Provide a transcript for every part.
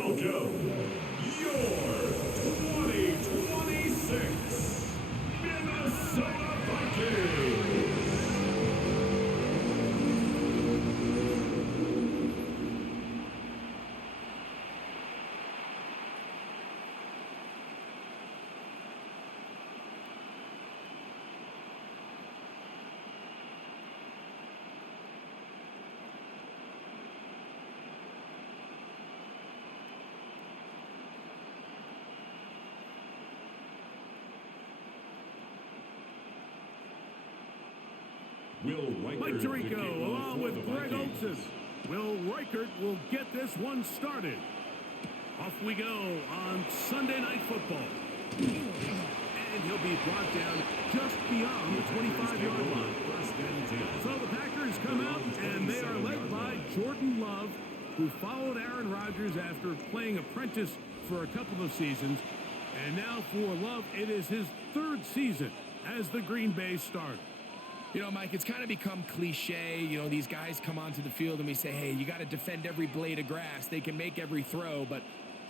welcome your 2026 Minnesota Vikings. Mike Tirico along with Greg Olson. Will Reichert will get this one started. Off we go on Sunday Night Football. And he'll be brought down just beyond the 25-yard line. So the Packers come out, and they are led by Jordan Love, who followed Aaron Rodgers after playing apprentice for a couple of seasons. And now for Love, it is his third season as the Green Bay starter. You know, Mike, it's kind of become cliche. You know, these guys come onto the field and we say, hey, you got to defend every blade of grass. They can make every throw, but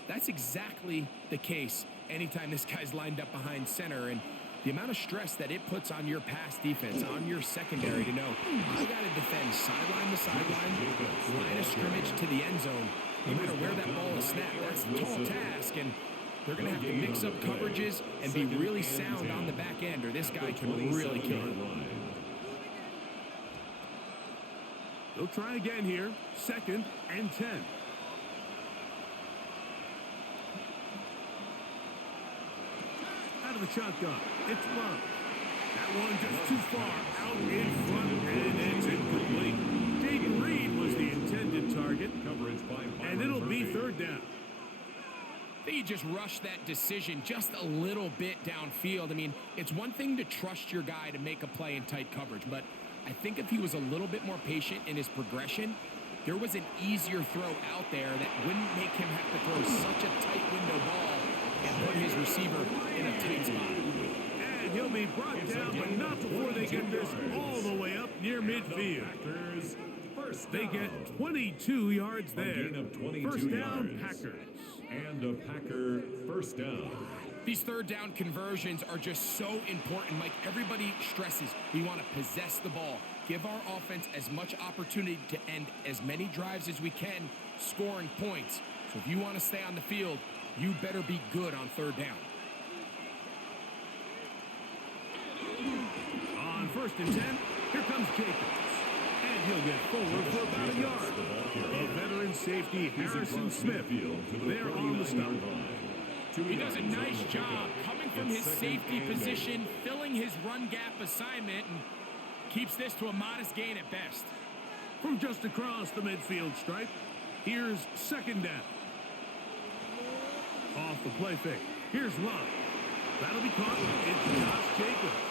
that's exactly the case anytime this guy's lined up behind center. And the amount of stress that it puts on your pass defense, on your secondary to know, I got to defend sideline to sideline, line of scrimmage to the end zone, no matter where that ball is snapped. That's a tall task, and they're going to have to mix up coverages and be really sound on the back end, or this guy can really kill it. They'll try again here. 2nd and 10. Out of the shotgun. It's Love. That one just too far out in front, and it's incomplete. Dayton Reed was the intended target, and it'll be 3rd down. I think he just rushed that decision just a little bit downfield. I mean, it's one thing to trust your guy to make a play in tight coverage, but I think if he was a little bit more patient in his progression, there was an easier throw out there that wouldn't make him have to throw such a tight window ball and put his receiver in a tight spot. And he'll be brought down, but not before they get this all the way up near midfield. They get 22 yards there. First down, Packers. And a Packer first down. These 3rd down conversions are just so important. Mike, everybody stresses we want to possess the ball, give our offense as much opportunity to end as many drives as we can, scoring points. So if you want to stay on the field, you better be good on 3rd down. On 1st and 10, here comes Jacobs. And he'll get forward for about a yard. A veteran safety, Harrison Smith, there on the stop. He does a nice job coming from his safety position, filling his run gap assignment, and keeps this to a modest gain at best. From just across the midfield stripe, here's 2nd down. Off the play fake, here's Love. That'll be caught. It's Josh Jacobs.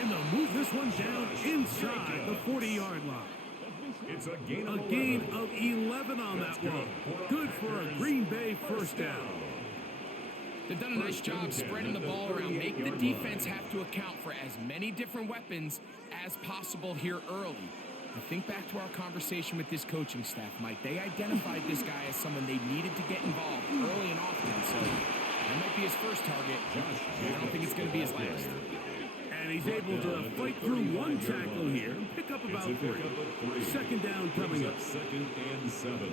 And they'll move this one down inside the 40-yard line. It's a gain of 11 on that one. Good for a Green Bay first down. They've done a nice job spreading the ball around. Make the defense have to account for as many different weapons as possible here early. I think back to our conversation with this coaching staff, Mike. They identified this guy as someone they needed to get involved early and often. So that might be his first target. I don't think it's going to be his last. And he's able to fight through one tackle here and pick up about 3. 2nd down coming up. 2nd and 7.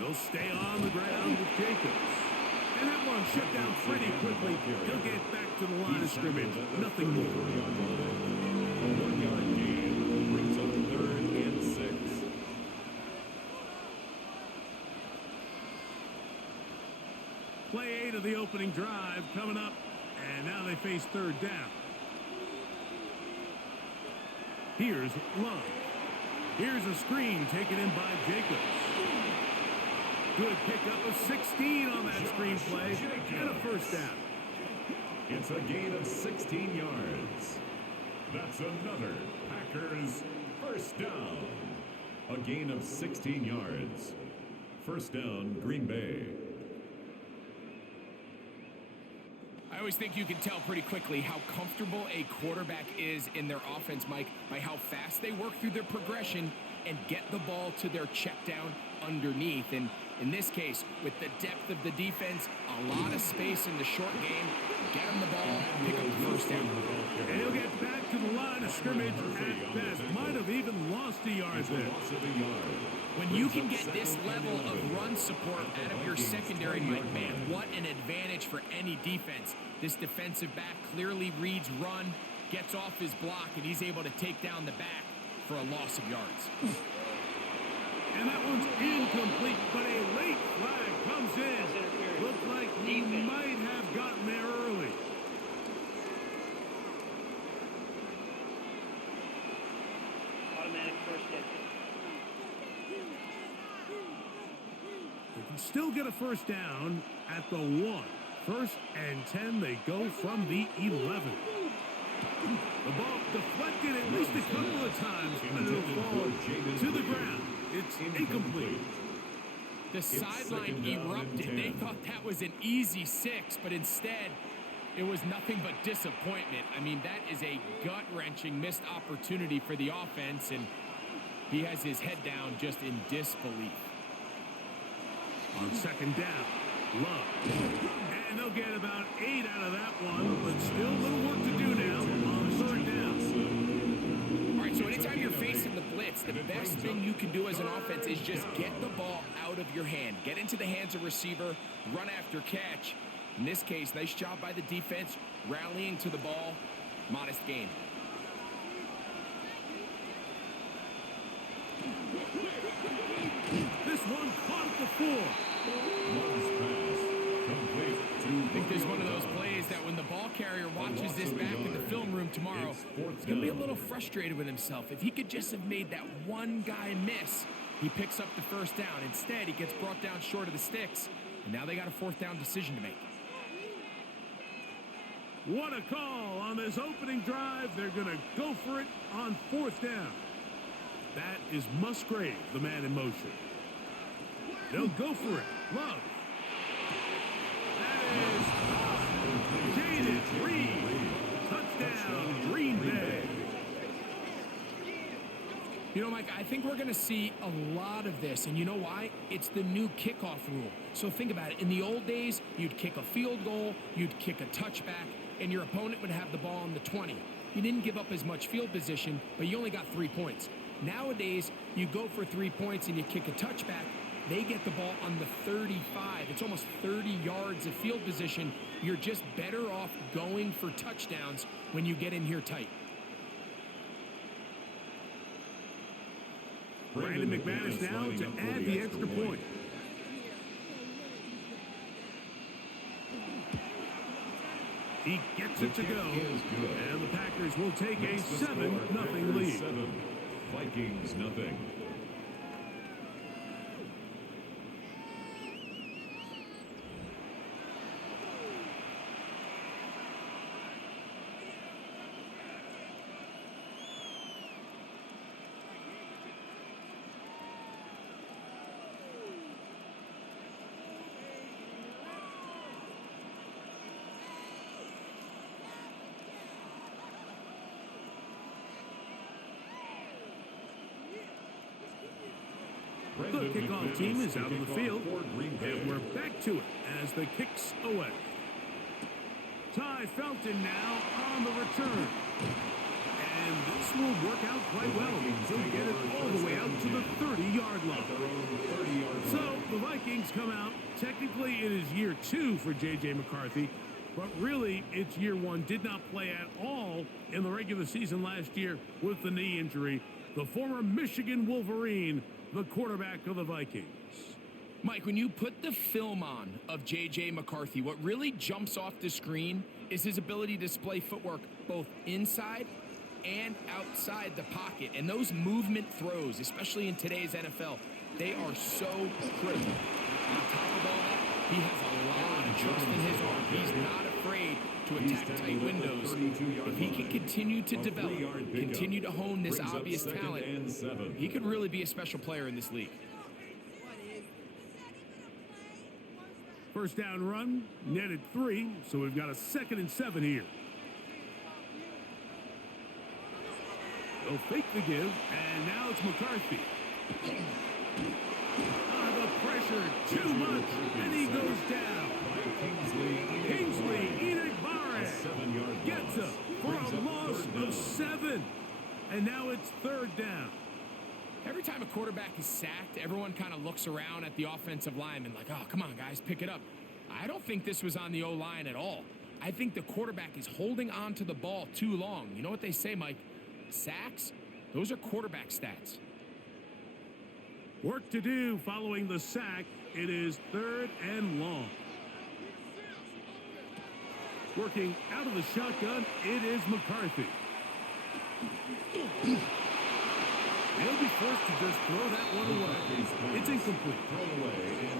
They'll stay on the ground with Jacobs. And that one shut down pretty quickly. He'll get back to the line of scrimmage. Nothing more. A 1-yard gain brings up 3rd and 6. Play 8 of the opening drive coming up. And now they face 3rd down. Here's Love. Here's a screen taken in by Jacobs. Good pickup of 16 on that screen play, and a first down. It's a gain of 16 yards. That's another Packers first down. A gain of 16 yards. First down, Green Bay. I always think you can tell pretty quickly how comfortable a quarterback is in their offense, Mike, by how fast they work through their progression and get the ball to their check down underneath. And in this case, with the depth of the defense, a lot of space in the short game, get him the ball, pick up the first down. And he'll get back to the line of scrimmage at best. Might have even lost a yard there. When you can get this level of run support out of your secondary, Mike, man, what an advantage for any defense. This defensive back clearly reads run, gets off his block, and he's able to take down the back for a loss of yards. And that one's incomplete, but a late flag comes in. Looks like he might have gotten there early. Automatic first down. They can still get a first down at the 1. 1st and 10, they go from the 11. The ball deflected at least a couple of times, but it'll fall to the ground. It's incomplete. The sideline erupted. They thought that was an easy 6, but instead, it was nothing but disappointment. I mean, that is a gut-wrenching missed opportunity for the offense, and he has his head down just in disbelief. On 2nd down, Love. And they'll get about 8 out of that one, but still a little work to do now on 3rd down. All right, so anytime you're facing the blitz, the best thing you can do as an offense is just get the ball out of your hand. Get into the hands of receiver, run after catch. In this case, nice job by the defense, rallying to the ball. Modest gain. This one caught at the 4. I think there's one of those plays that when the ball carrier watches this back in the film room tomorrow, he's going to be a little frustrated with himself. If he could just have made that one guy miss, he picks up the first down. Instead, he gets brought down short of the sticks, and now they got a 4th down decision to make. What a call on this opening drive. They're going to go for it on 4th down. That is Musgrave, the man in motion. They'll go for it. Love. Jaden Reed. Touchdown, Green Bay. You know, Mike, I think we're going to see a lot of this, and you know why? It's the new kickoff rule. So think about it. In the old days, you'd kick a field goal, you'd kick a touchback, and your opponent would have the ball on the 20. You didn't give up as much field position, but you only got 3 points. Nowadays, you go for 3 points and you kick a touchback. They get the ball on the 35. It's almost 30 yards of field position. You're just better off going for touchdowns when you get in here tight. Brandon McManus now to add the extra point. He gets it to go, and the Packers will take a 7-0 lead. Vikings nothing. The kickoff team is out on the field, and we're back to it as the kick's away. Ty Felton now on the return. And this will work out quite well. He'll get it all the way out to the 30-yard line. So the Vikings come out. Technically, it is year 2 for J.J. McCarthy, but really, it's year 1. Did not play at all in the regular season last year with the knee injury. The former Michigan Wolverine, the quarterback of the Vikings. Mike, when you put the film on of J.J. McCarthy, what really jumps off the screen is his ability to display footwork both inside and outside the pocket. And those movement throws, especially in today's NFL, they are so critical. On top of all that, he has a lot of trust in his arm. He's not afraid to attack tight windows. If he can continue to develop, continue to hone this obvious talent, he could really be a special player in this league. First down run, netted 3, so we've got a 2nd and 7 here. They'll fake the give, and now it's McCarthy. The pressure, too much, and he goes down. Kingsley Enakbare gets up for a loss of 7. And now it's 3rd down. Every time a quarterback is sacked, everyone kind of looks around at the offensive lineman like, oh, come on, guys, pick it up. I don't think this was on the O-line at all. I think the quarterback is holding on to the ball too long. You know what they say, Mike? Sacks, those are quarterback stats. Work to do following the sack. It is 3rd and long. Working out of the shotgun, it is McCarthy. They'll be forced to just throw that one away. It's incomplete.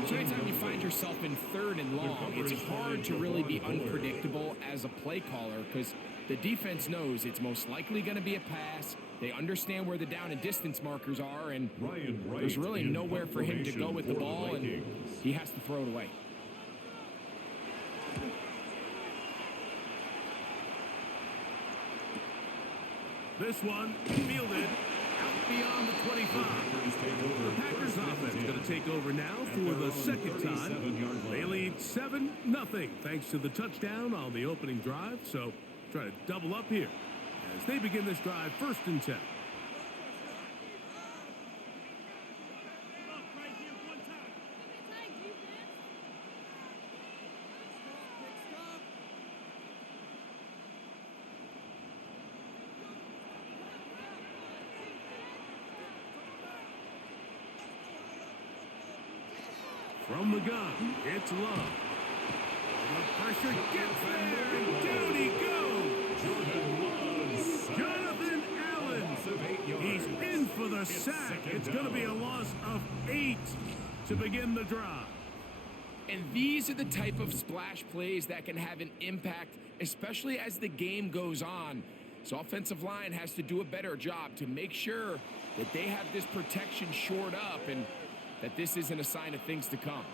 So anytime you find yourself in 3rd and long, it's hard to really be unpredictable as a play caller because the defense knows it's most likely going to be a pass. They understand where the down and distance markers are, and there's really nowhere for him to go with the ball, and he has to throw it away. This one fielded out beyond the 25. The Packers offense is going to take over now for the 2nd time. They lead 7-0 thanks to the touchdown on the opening drive. So try to double up here as they begin this drive 1st and 10. From the gun, it's Love. The pressure gets there, and down he goes. Jonathan Allen. He's in for the sack. It's going to be a loss of 8 to begin the drive. And these are the type of splash plays that can have an impact, especially as the game goes on. So offensive line has to do a better job to make sure that they have this protection shored up and that this isn't a sign of things to come.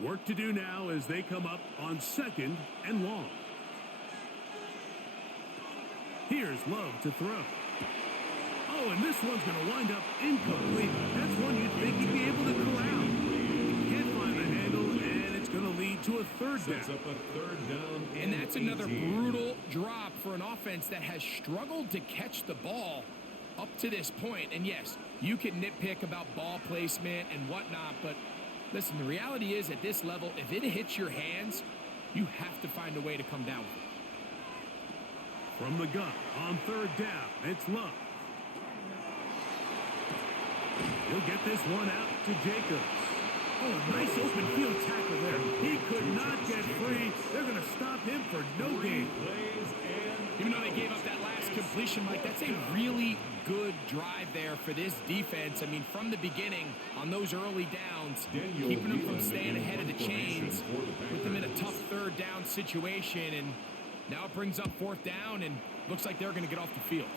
Work to do now as they come up on 2nd and long. Here's Love to throw. Oh, and this one's going to wind up incomplete. That's one you'd think he'd be able to corral. He can't find the handle, and it's going to lead to a 3rd down. Sets up a 3rd down. And that's another brutal drop for an offense that has struggled to catch the ball up to this point. And yes, you can nitpick about ball placement and whatnot, but listen, the reality is at this level, if it hits your hands, you have to find a way to come down with it. From the gun on 3rd down, it's Love. He'll get this one out to Jacobs. Oh, nice open field tackle there. He could not get free. They're going to stop him for no gain. Even though they gave up that last completion, Mike, that's a really good drive there for this defense. I mean, from the beginning, on those early downs, keeping them from staying ahead of the chains, put them in a tough 3rd down situation, and now it brings up 4th down, and looks like they're going to get off the field.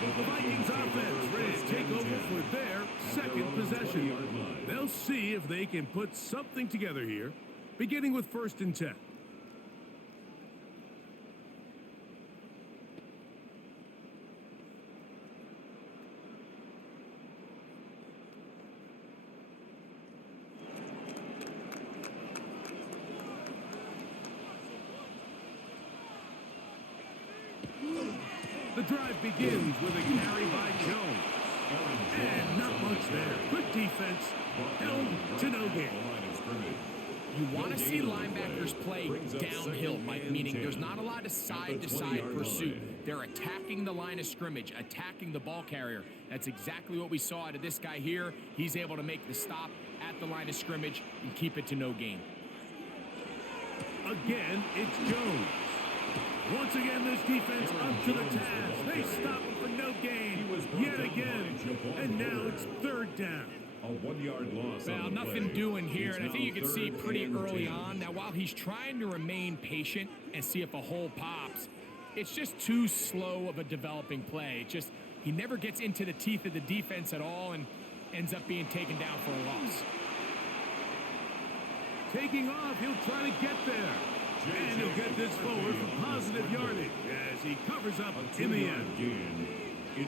The Vikings offense ready to take over for their 2nd possession. They'll see if they can put something together here, beginning with 1st and 10. The drive begins with a carry by Jones. And not much there. Good defense. Held to no gain. You want to see linebackers play downhill, Mike, meaning there's not a lot of side-to-side pursuit. They're attacking the line of scrimmage, attacking the ball carrier. That's exactly what we saw out of this guy here. He's able to make the stop at the line of scrimmage and keep it to no gain. Again, it's Jones. Once again, this defense up to the task. They stop him for no gain yet again. And now it's 3rd down. A 1-yard loss. Well, nothing doing here, and I think you can see pretty early on. Now, while he's trying to remain patient and see if a hole pops, it's just too slow of a developing play. He never gets into the teeth of the defense at all and ends up being taken down for a loss. Taking off, he'll try to get there. And he'll get this forward for positive yardage as he covers up in the end.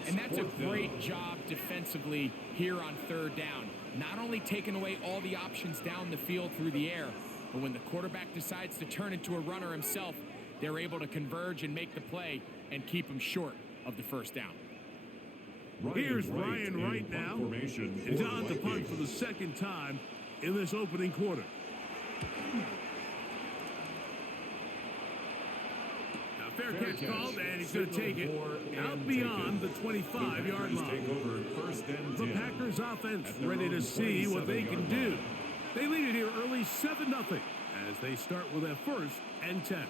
And that's a great job defensively here on third down. Not only taking away all the options down the field through the air, but when the quarterback decides to turn into a runner himself, they're able to converge and make the play and keep him short of the first down. Here's Ryan Wright now. He's on to punt for the second time in this opening quarter. Now fair catch called, and he's going to take it out beyond the 25-yard line. The Packers offense ready to see what they can do. They lead it here early 7-0 as they start with a 1st and 10.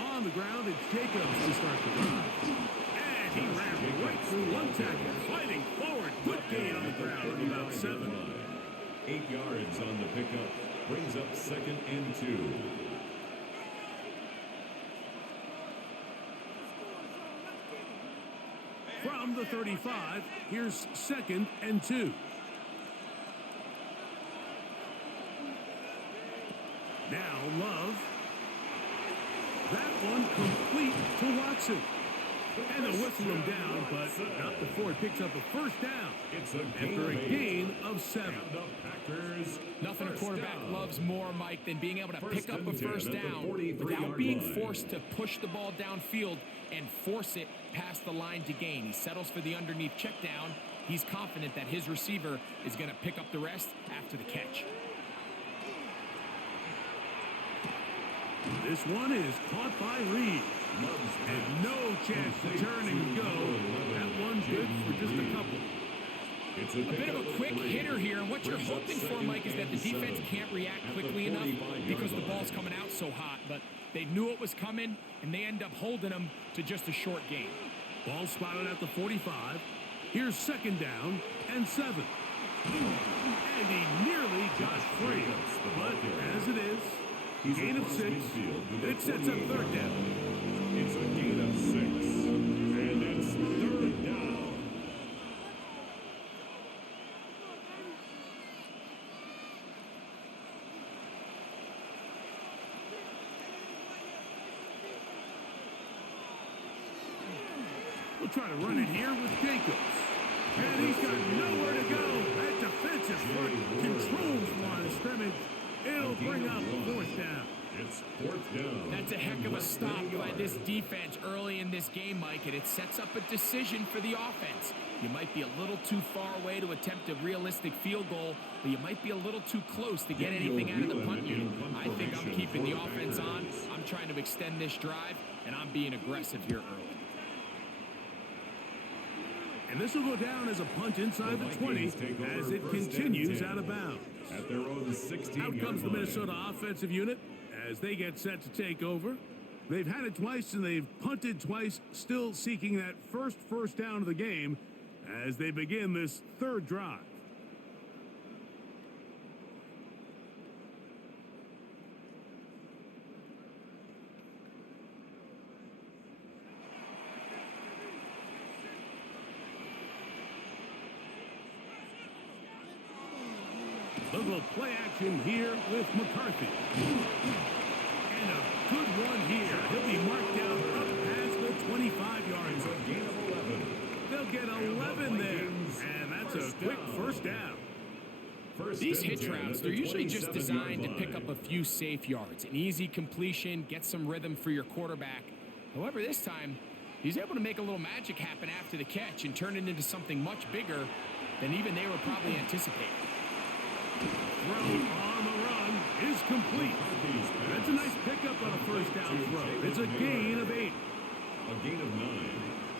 On the ground, it's Jacobs to start the drive. And he ran right through one tackle, fighting forward. Good gain on the ground of about 7. 8 yards on the pickup. Brings up 2nd and 2. From the 35, here's 2nd and 2. Now Love. That one complete to Watson. And they'll whistle him down, but not before he picks up a first down. After a gain of 7. Nothing a quarterback loves more, Mike, than being able to pick up a first down without being forced to push the ball downfield and force it past the line to gain. He settles for the underneath check down. He's confident that his receiver is going to pick up the rest after the catch. This one is caught by Reed. And no chance to turn and go. That one good for just a couple. A bit of a quick hitter here, and what you're hoping for, Mike, is that the defense can't react quickly enough because the ball's coming out so hot. But they knew it was coming, and they end up holding them to just a short gain. Ball spotted at the 45. Here's 2nd down and 7. And he nearly got free. But as it is, gain of 6. It sets up 3rd down. It's a gain of 6. And it's 3rd down. We'll try to run it here with Jacobs. And he's got nowhere to go. That defensive front controls the line of scrimmage. It'll bring up 4th down. It's 4th down. That's a heck of a stop by this defense early in this game, Mike, and it sets up a decision for the offense. You might be a little too far away to attempt a realistic field goal, but you might be a little too close to get anything out of the punt unit. I think I'm keeping the offense on. I'm trying to extend this drive, and I'm being aggressive here early. And this will go down as a punt inside the 20 as it continues out of bounds. At their own 16-yard Out comes the Minnesota offensive unit as they get set to take over. They've had it twice and they've punted twice, still seeking that first down of the game as they begin this 3rd drive. A little play action here with McCarthy. And a good one here. He'll be marked down up past the 25-yard line. Gain of 11. They'll get 11 there. And that's a quick first down. These hitch routes, they're usually just designed to pick up a few safe yards. An easy completion, get some rhythm for your quarterback. However, this time, he's able to make a little magic happen after the catch and turn it into something much bigger than even they were probably anticipating. Throw on the run is complete. That's a nice pickup on a first down throw. It's a gain of 8. A gain of 9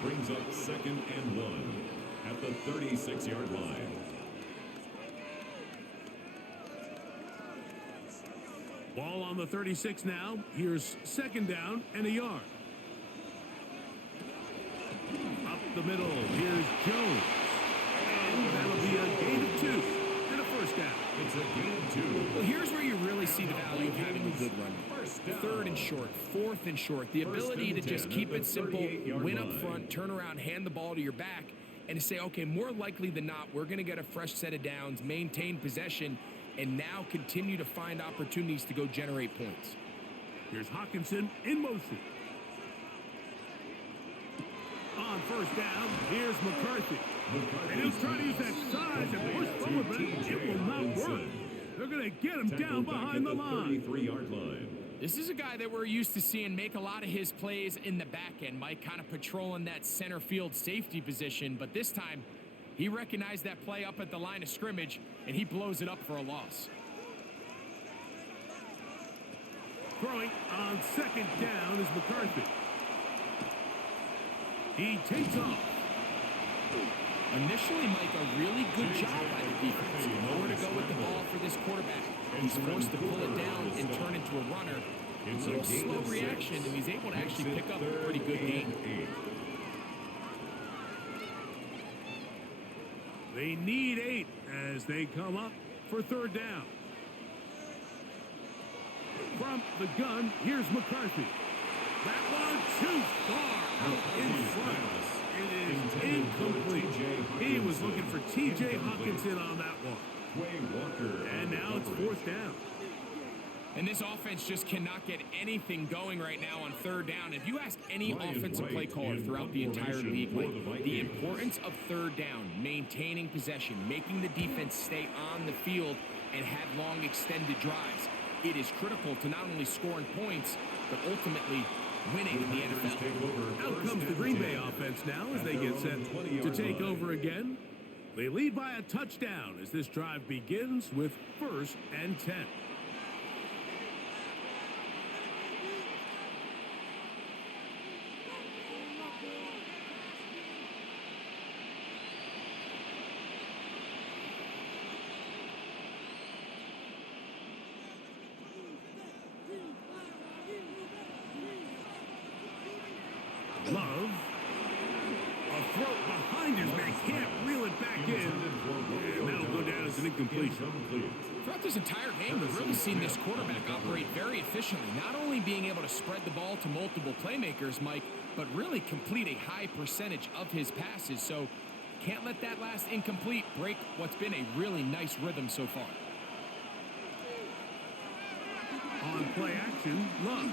brings up 2nd and 1 at the 36-yard line. Ball on the 36 now. Here's second down and a yard. Up the middle. Here's Jones. And that'll be a gain of 2 and a first down. It's a gain of 2. Well, here's where you really see the value of having a good run. Third and short, fourth and short. The ability to just keep it simple, win up front, turn around, hand the ball to your back, and to say, okay, more likely than not, we're going to get a fresh set of downs, maintain possession, and now continue to find opportunities to go generate points. Here's Hawkinson in motion. On first down, here's McCarthy. And he'll try to use that size and push forward, but it will not work. They're going to get him down behind the line. 33-yard line. This is a guy that we're used to seeing make a lot of his plays in the back end, Mike, kind of patrolling that center field safety position. But this time, he recognized that play up at the line of scrimmage, and he blows it up for a loss. Throwing on second down is McCarthy. He takes off. Initially, Mike, a really good job by the defense. Nowhere to go with the ball for this quarterback. He's forced to pull it down and turn into a runner. It's a little slow reaction, and he's able to actually pick up a pretty good gain. They need 8 as they come up for third down. From the gun, here's McCarthy. That one too far out in front. It is incomplete. He was looking for T.J. Hawkinson on that one. And now it's fourth down. And this offense just cannot get anything going right now on third down. If you ask any offensive play caller throughout the entire league, like the importance of third down, maintaining possession, making the defense stay on the field and have long extended drives, it is critical to not only scoring points, but ultimately winning in the NFL. Out comes the Green Bay offense now as they get set to take over again. They lead by a touchdown as this drive begins with 1st and 10. Love. A throw behind his man. Can't reel it back in. And that'll go down as an incompletion. Throughout this entire game, we've really seen this quarterback operate very efficiently, not only being able to spread the ball to multiple playmakers, Mike, but really complete a high percentage of his passes. So can't let that last incomplete break what's been a really nice rhythm so far. On play action, Love.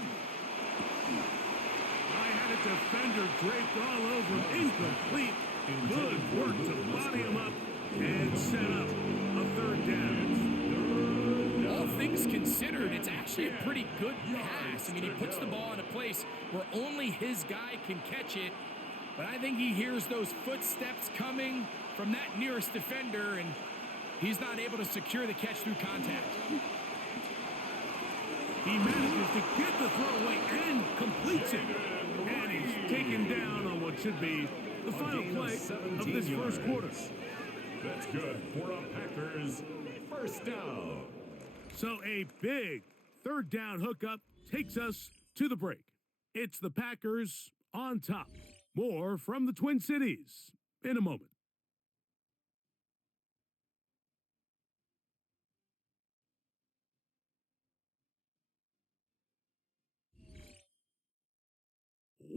I had a defender draped all over him. Incomplete. Good work to body him up and set up a third down. All things considered, it's actually a pretty good pass. I mean, he puts the ball in a place where only his guy can catch it. But I think he hears those footsteps coming from that nearest defender, and he's not able to secure the catch through contact. He manages to get the throwaway and completes it. And he's taken down on what should be the final play of this first quarter. That's good for a Packers first down. So a big third down hookup takes us to the break. It's the Packers on top. More from the Twin Cities in a moment.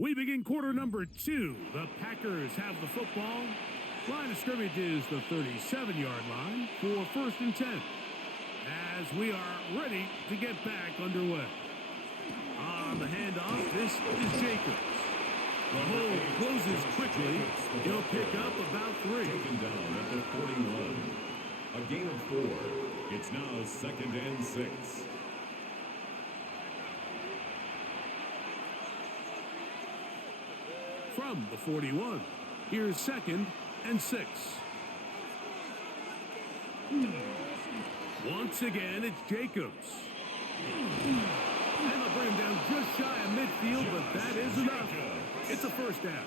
We begin quarter number 2. The Packers have the football. Line of scrimmage is the 37-yard line for 1st and 10. As we are ready to get back underway. On the handoff, this is Jacobs. The hole closes quickly. He'll pick up about 3. Taken down at the 41. A gain of 4. It's now 2nd and 6. From the 41, here's 2nd and 6. Once again, it's Jacobs. And they'll bring him down just shy of midfield, but that is enough. It's a first down.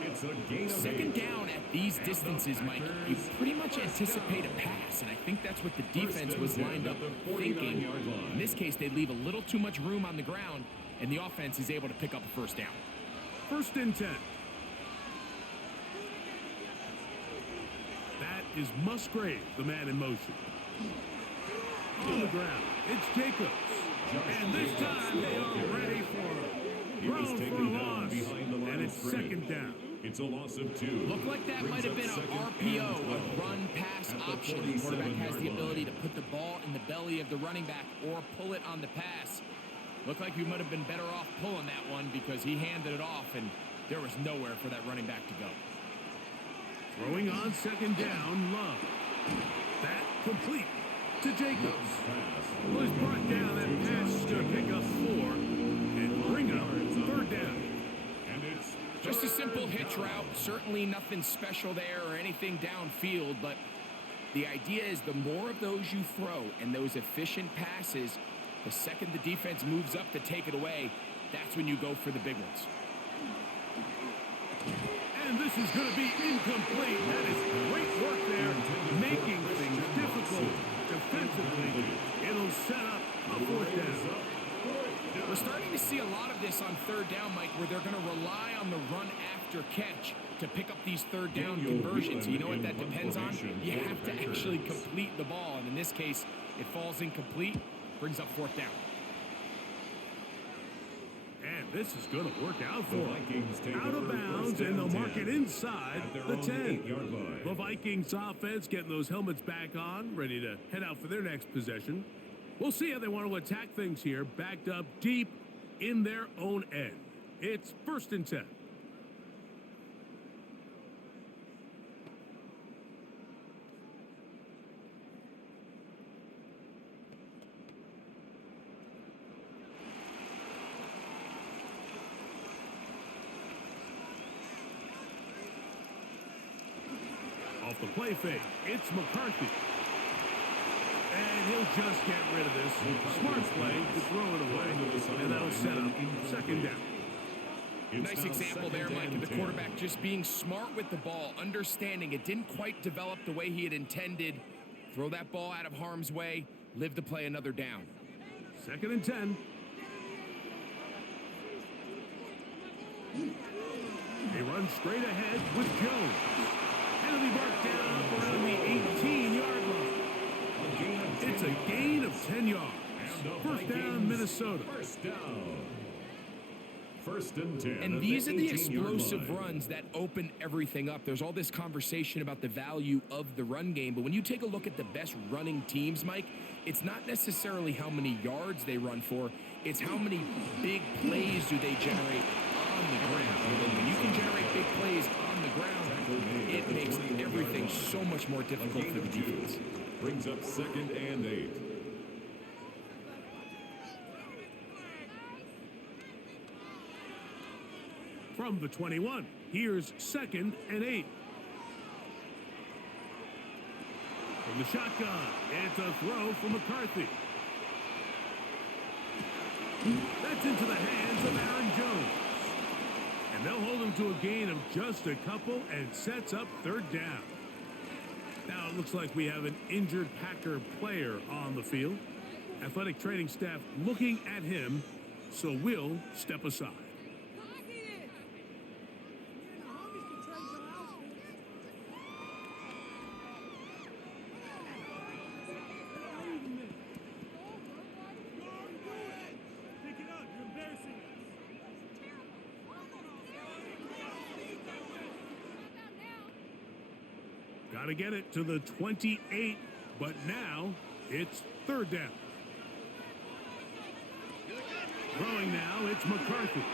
It's a gain of Second 8. down at these distances, Mike, you pretty much anticipate a pass, and I think that's what the defense was lined up thinking. In this case, they leave a little too much room on the ground, and the offense is able to pick up a first down. 1st and 10. That is Musgrave, the man in motion. On the ground, it's Jacobs. And this time they are ready for it. Thrown for a loss, and it's 2nd down. It's a loss of 2. Looked like that might have been an RPO, a run-pass option. The quarterback has the ability to put the ball in the belly of the running back or pull it on the pass. Looked like you might have been better off pulling that one because he handed it off, and there was nowhere for that running back to go. Throwing on 2nd down, Love. That complete to Jacobs. Was brought down, that pass to pick up 4 and bring up 3rd down. Just a simple hitch route, certainly nothing special there or anything downfield, but the idea is the more of those you throw and those efficient passes, the second the defense moves up to take it away, that's when you go for the big ones. And this is going to be incomplete. That is great work there, making things difficult defensively. It'll set up a 4th down. We're starting to see a lot of this on 3rd down, Mike, where they're going to rely on the run after catch to pick up these 3rd down conversions. You know what that depends on? You have to actually complete the ball, and in this case, it falls incomplete, brings up 4th down. And this is going to work out for them. Out of bounds, and they'll mark it inside the 10. The Vikings offense getting those helmets back on, ready to head out for their next possession. We'll see how they want to attack things here, backed up deep in their own end. It's 1st and 10. Off the play fake, it's McCarthy. And he'll just get rid of this. Smart play to throw it away, and that'll set up 2nd down. Nice example there, Mike, of the quarterback just being smart with the ball, understanding it didn't quite develop the way he had intended. Throw that ball out of harm's way, live to play another down. 2nd and 10. They run straight ahead with Jones. And it'll be marked down up around the 18-yard line. It's a gain of 10 yards. 1st down, Minnesota. 1st and 10. And these are the explosive runs that open everything up. There's all this conversation about the value of the run game, but when you take a look at the best running teams, Mike, it's not necessarily how many yards they run for, it's how many big plays do they generate on the ground. And when you can generate big plays on the ground, it makes everything so much more difficult for the defense. Brings up 2nd and 8. From the 21, here's 2nd and 8. From the shotgun, it's a throw for McCarthy. That's into the hands of Aaron Jones. And they'll hold him to a gain of just a couple and sets up 3rd down. Now it looks like we have an injured Packer player on the field. Athletic training staff looking at him, so we'll step aside. Got to get it to the 28, but now it's 3rd down. Throwing now, it's McCarthy.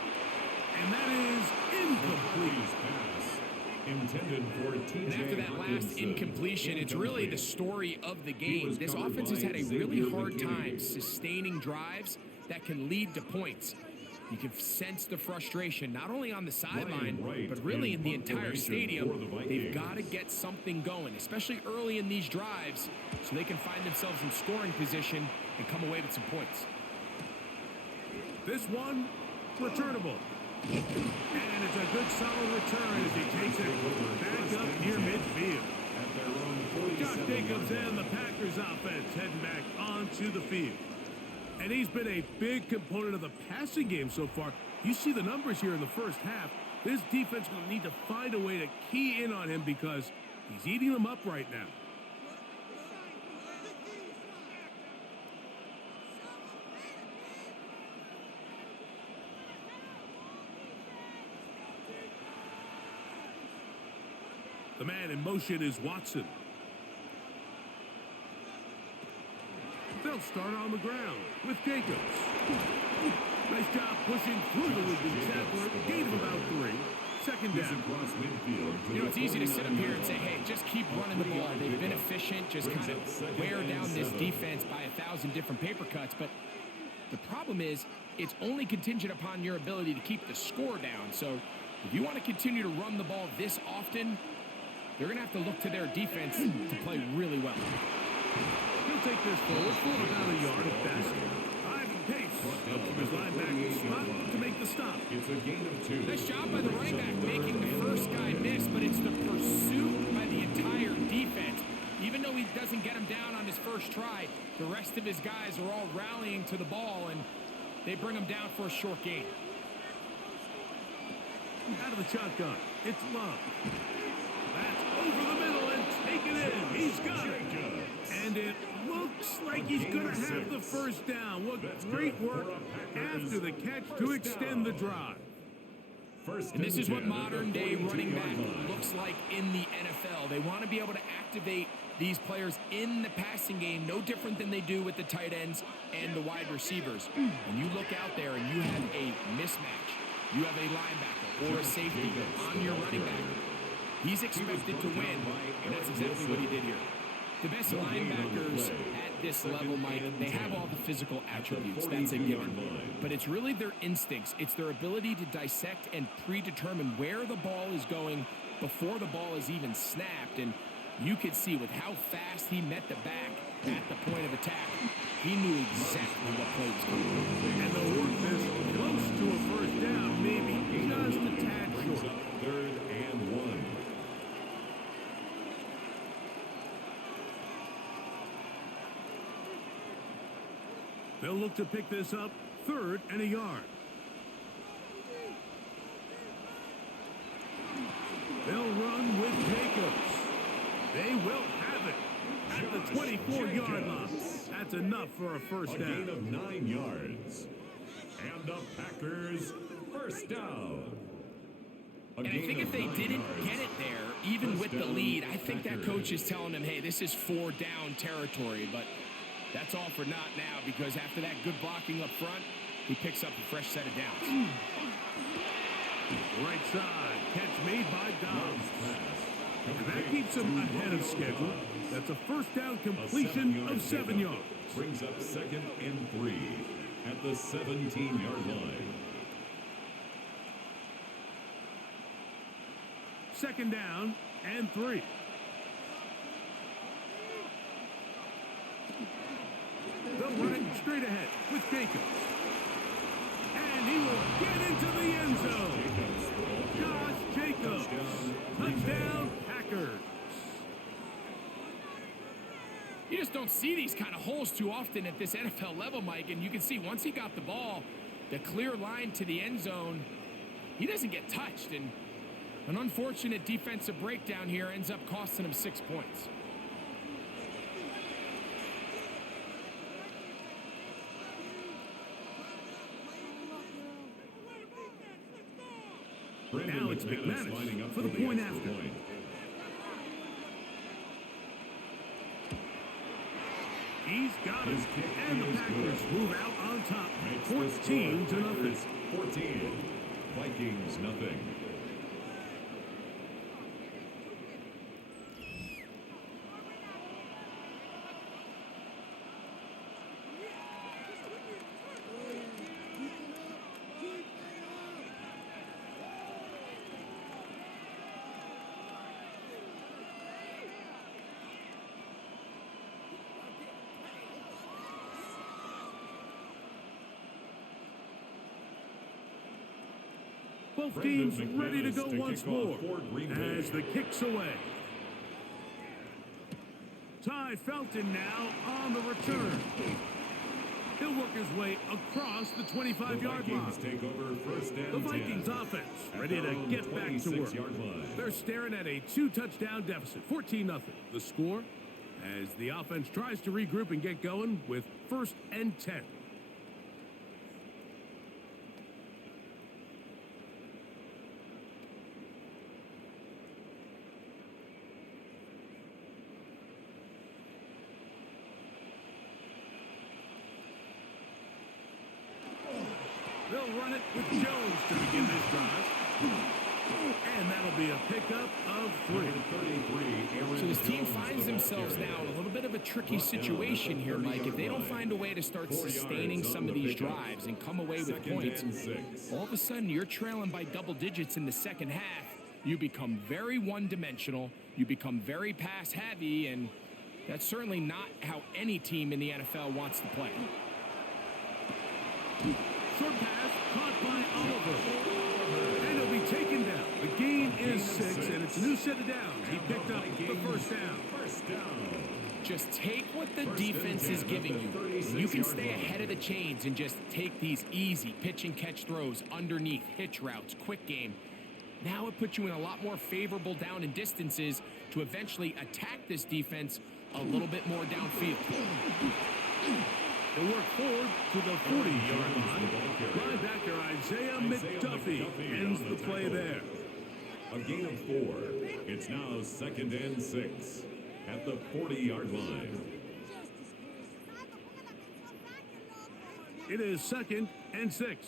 And that is incomplete. Intended for TJ. And after that last incompletion, it's really the story of the game. This offense has had a really hard time sustaining drives that can lead to points. You can sense the frustration, not only on the sideline, but really in the entire stadium. They've got to get something going, especially early in these drives, so they can find themselves in scoring position and come away with some points. This one, returnable. And it's a good solid return as he takes it back up near midfield. Josh Jacobs and the Packers offense heading back onto the field. And he's been a big component of the passing game so far. You see the numbers here in the first half. This defense will need to find a way to key in on him because he's eating them up right now. The man in motion is Watson. They'll start on the ground with Jacobs. Nice job pushing through the would-be tackler. Gain of about 3. Second down. You know, it's easy to sit up here and say, hey, just keep running the ball. They've been efficient. Just kind of wear down this defense by 1,000 different paper cuts. But the problem is it's only contingent upon your ability to keep the score down. So if you want to continue to run the ball this often, they're going to have to look to their defense to play really well. He'll take this forward for about a yard at best. Ivan Pace up from his linebacker spot to make the stop. It's a gain of 2. Nice job by the running back making the first guy miss, but it's the pursuit by the entire defense. Even though he doesn't get him down on his first try, the rest of his guys are all rallying to the ball, and they bring him down for a short gain. Out of the shotgun, it's Love. That's over the middle and taken in. He's got it. And it looks like he's going to have the first down. What great work after the catch to extend the drive. And this is what modern-day running back looks like in the NFL. They want to be able to activate these players in the passing game, no different than they do with the tight ends and the wide receivers. When you look out there and you have a mismatch, you have a linebacker or a safety on your running back, he's expected to win, and that's exactly what he did here. The best linebackers at this level, Mike, they have all the physical attributes. That's a given. But it's really their instincts. It's their ability to dissect and predetermine where the ball is going before the ball is even snapped. And you could see with how fast he met the back at the point of attack, he knew exactly what play was coming. And the work is close to a first down, maybe just a tad short. 3rd and 1. They'll look to pick this up 3rd and a yard. They'll run with Jacobs. They will have it at the 24-yard line. That's enough for a first down. A gain of 9 yards. And the Packers first down. And I think if they didn't get it there, even with the lead, I think that coach is telling them, hey, this is 4-down territory. But that's all for not now, because after that good blocking up front, he picks up a fresh set of downs. Right side, catch made by Dobbs. And that keeps him ahead of schedule. That's a first down completion of 7 yards. Brings up 2nd and 3 at the 17-yard line. 2nd down and 3. They'll run it straight ahead with Jacobs. And he will get into the end zone. Josh Jacobs. Touchdown, Packers. You just don't see these kind of holes too often at this NFL level, Mike. And you can see once he got the ball, the clear line to the end zone, he doesn't get touched. And an unfortunate defensive breakdown here ends up costing him 6 points. Now it's McManus for the point after. He's got it, and the Packers move out on top, 14-0. 14. Vikings nothing. Both teams ready to go once more as the kick's away. Ty Felton now on the return. He'll work his way across the 25-yard line. The Vikings offense ready to get back to work. They're staring at a 2-touchdown deficit, 14-0. The score as the offense tries to regroup and get going with 1st and 10. They'll run it with Jones to begin this drive. And that'll be a pickup of 3. So this team finds themselves now in a little bit of a tricky situation here, Mike. If they don't find a way to start sustaining some of these drives and come away with points, all of a sudden you're trailing by double digits in the second half. You become very one-dimensional. You become very pass-heavy, and that's certainly not how any team in the NFL wants to play. Short pass caught by Oliver. And he'll be taken down. The gain is 6, and it's a new set of downs. He picked up the first down. Just take what the defense is giving you. You can stay ahead of the chains and just take these easy pitch and catch throws underneath, hitch routes, quick game. Now it puts you in a lot more favorable down and distances to eventually attack this defense a little bit more downfield. They work forward to the 40-yard line. Linebacker Isaiah McDuffie ends the play there. A gain of 4. It's now 2nd and 6 at the 40-yard line. It is 2nd and 6.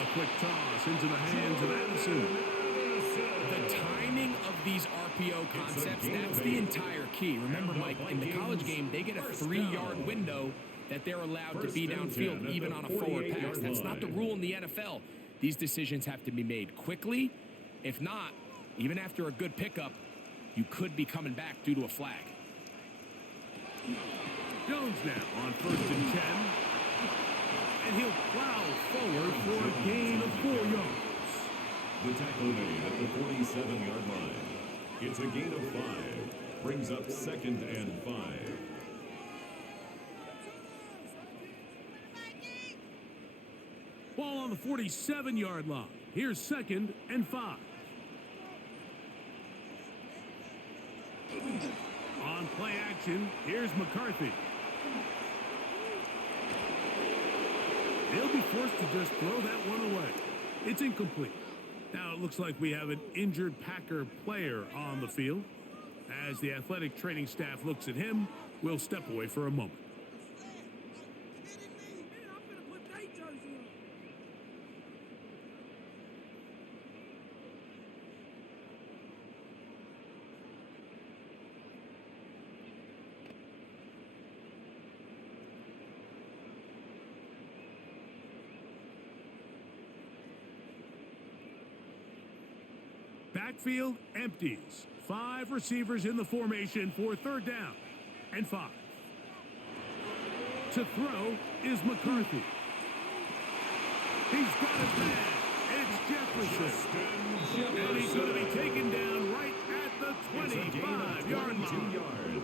A quick toss into the hands of Addison. The timing of these RPO concepts, that's the entire key. Remember, Mike, in the college game, they get a 3-yard window that they're allowed to be downfield, even on a forward pass. That's not the rule in the NFL. These decisions have to be made quickly. If not, even after a good pickup, you could be coming back due to a flag. Jones now on 1st and 10. And he'll plow forward for a gain of 4 yards. The tackle made at the 47-yard line. It's a gain of 5. Brings up 2nd and 5. Ball on the 47-yard line. Here's 2nd and 5. On play action, here's McCarthy. They'll be forced to just throw that one away. It's incomplete. Now it looks like we have an injured Packer player on the field. As the athletic training staff looks at him, we'll step away for a moment. Backfield empties. 5 receivers in the formation for 3rd down and 5. To throw is McCarthy. He's got it bad. It's Jefferson. And he's going to be taken down right at the 25-yard line.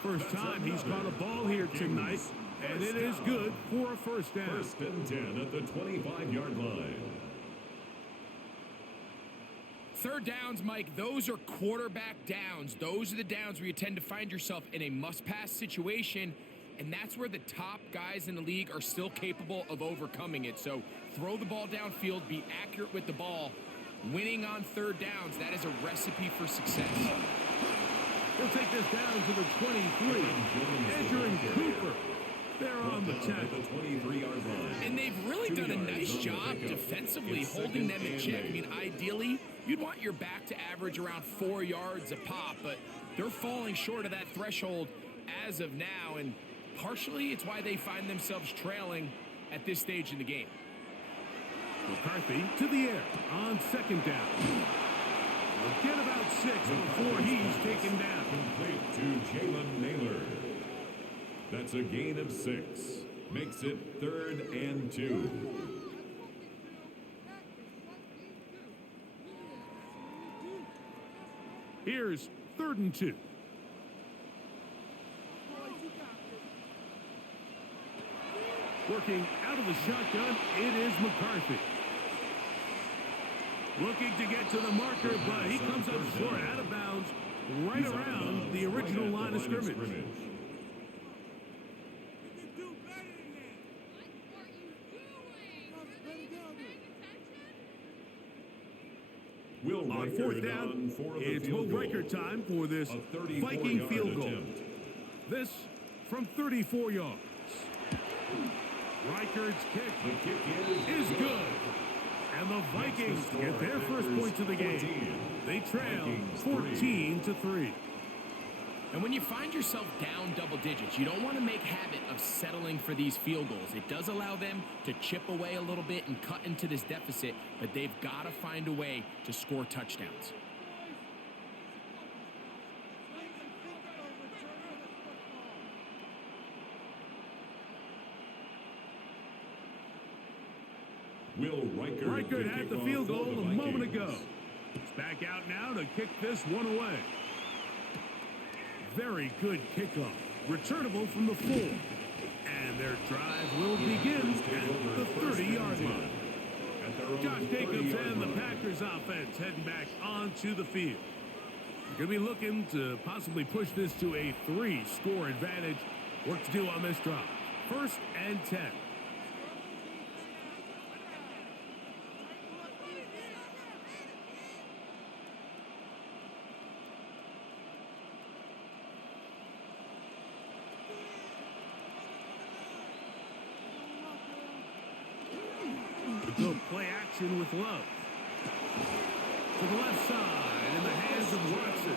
First time he's caught a ball here tonight, and it is good for a first down. 1st and 10 at the 25-yard line. 3rd downs, Mike, those are quarterback downs. Those are the downs where you tend to find yourself in a must-pass situation, and that's where the top guys in the league are still capable of overcoming it. So throw the ball downfield, be accurate with the ball. Winning on 3rd downs, that is a recipe for success. He'll take this down to the 23. Edgerrin Cooper. They're on the tackle. And they've really done a nice job defensively holding them in check. I mean, ideally, you'd want your back to average around 4 yards a pop, but they're falling short of that threshold as of now, and partially it's why they find themselves trailing at this stage in the game. McCarthy to the air on 2nd down. We'll get about 6 before he's taken down. Complete to Jalen Naylor. That's a gain of 6. Makes it 3rd and 2. Here's 3rd and 2. Working out of the shotgun, it is McCarthy. Looking to get to the marker, but he comes up short, out of bounds, right around the original line of scrimmage. On 4th down, it's Will Riker time for this Viking field goal. This from 34 yards. Reichard's kick is good. And the Vikings get their first points of the game. They trail 14-3. And when you find yourself down double digits, you don't want to make habit of settling for these field goals. It does allow them to chip away a little bit and cut into this deficit, but they've got to find a way to score touchdowns. Reichard had the field goal a moment ago. He's back out now to kick this one away. Very good kickoff. Returnable from the 4. And their drive will begin at the 30-yard line. Josh Jacobs and the Packers offense heading back onto the field. They're going to be looking to possibly push this to a 3-score advantage. Work to do on this drive. 1st and 10. Good play action with Love. To the left side in the hands of Watson.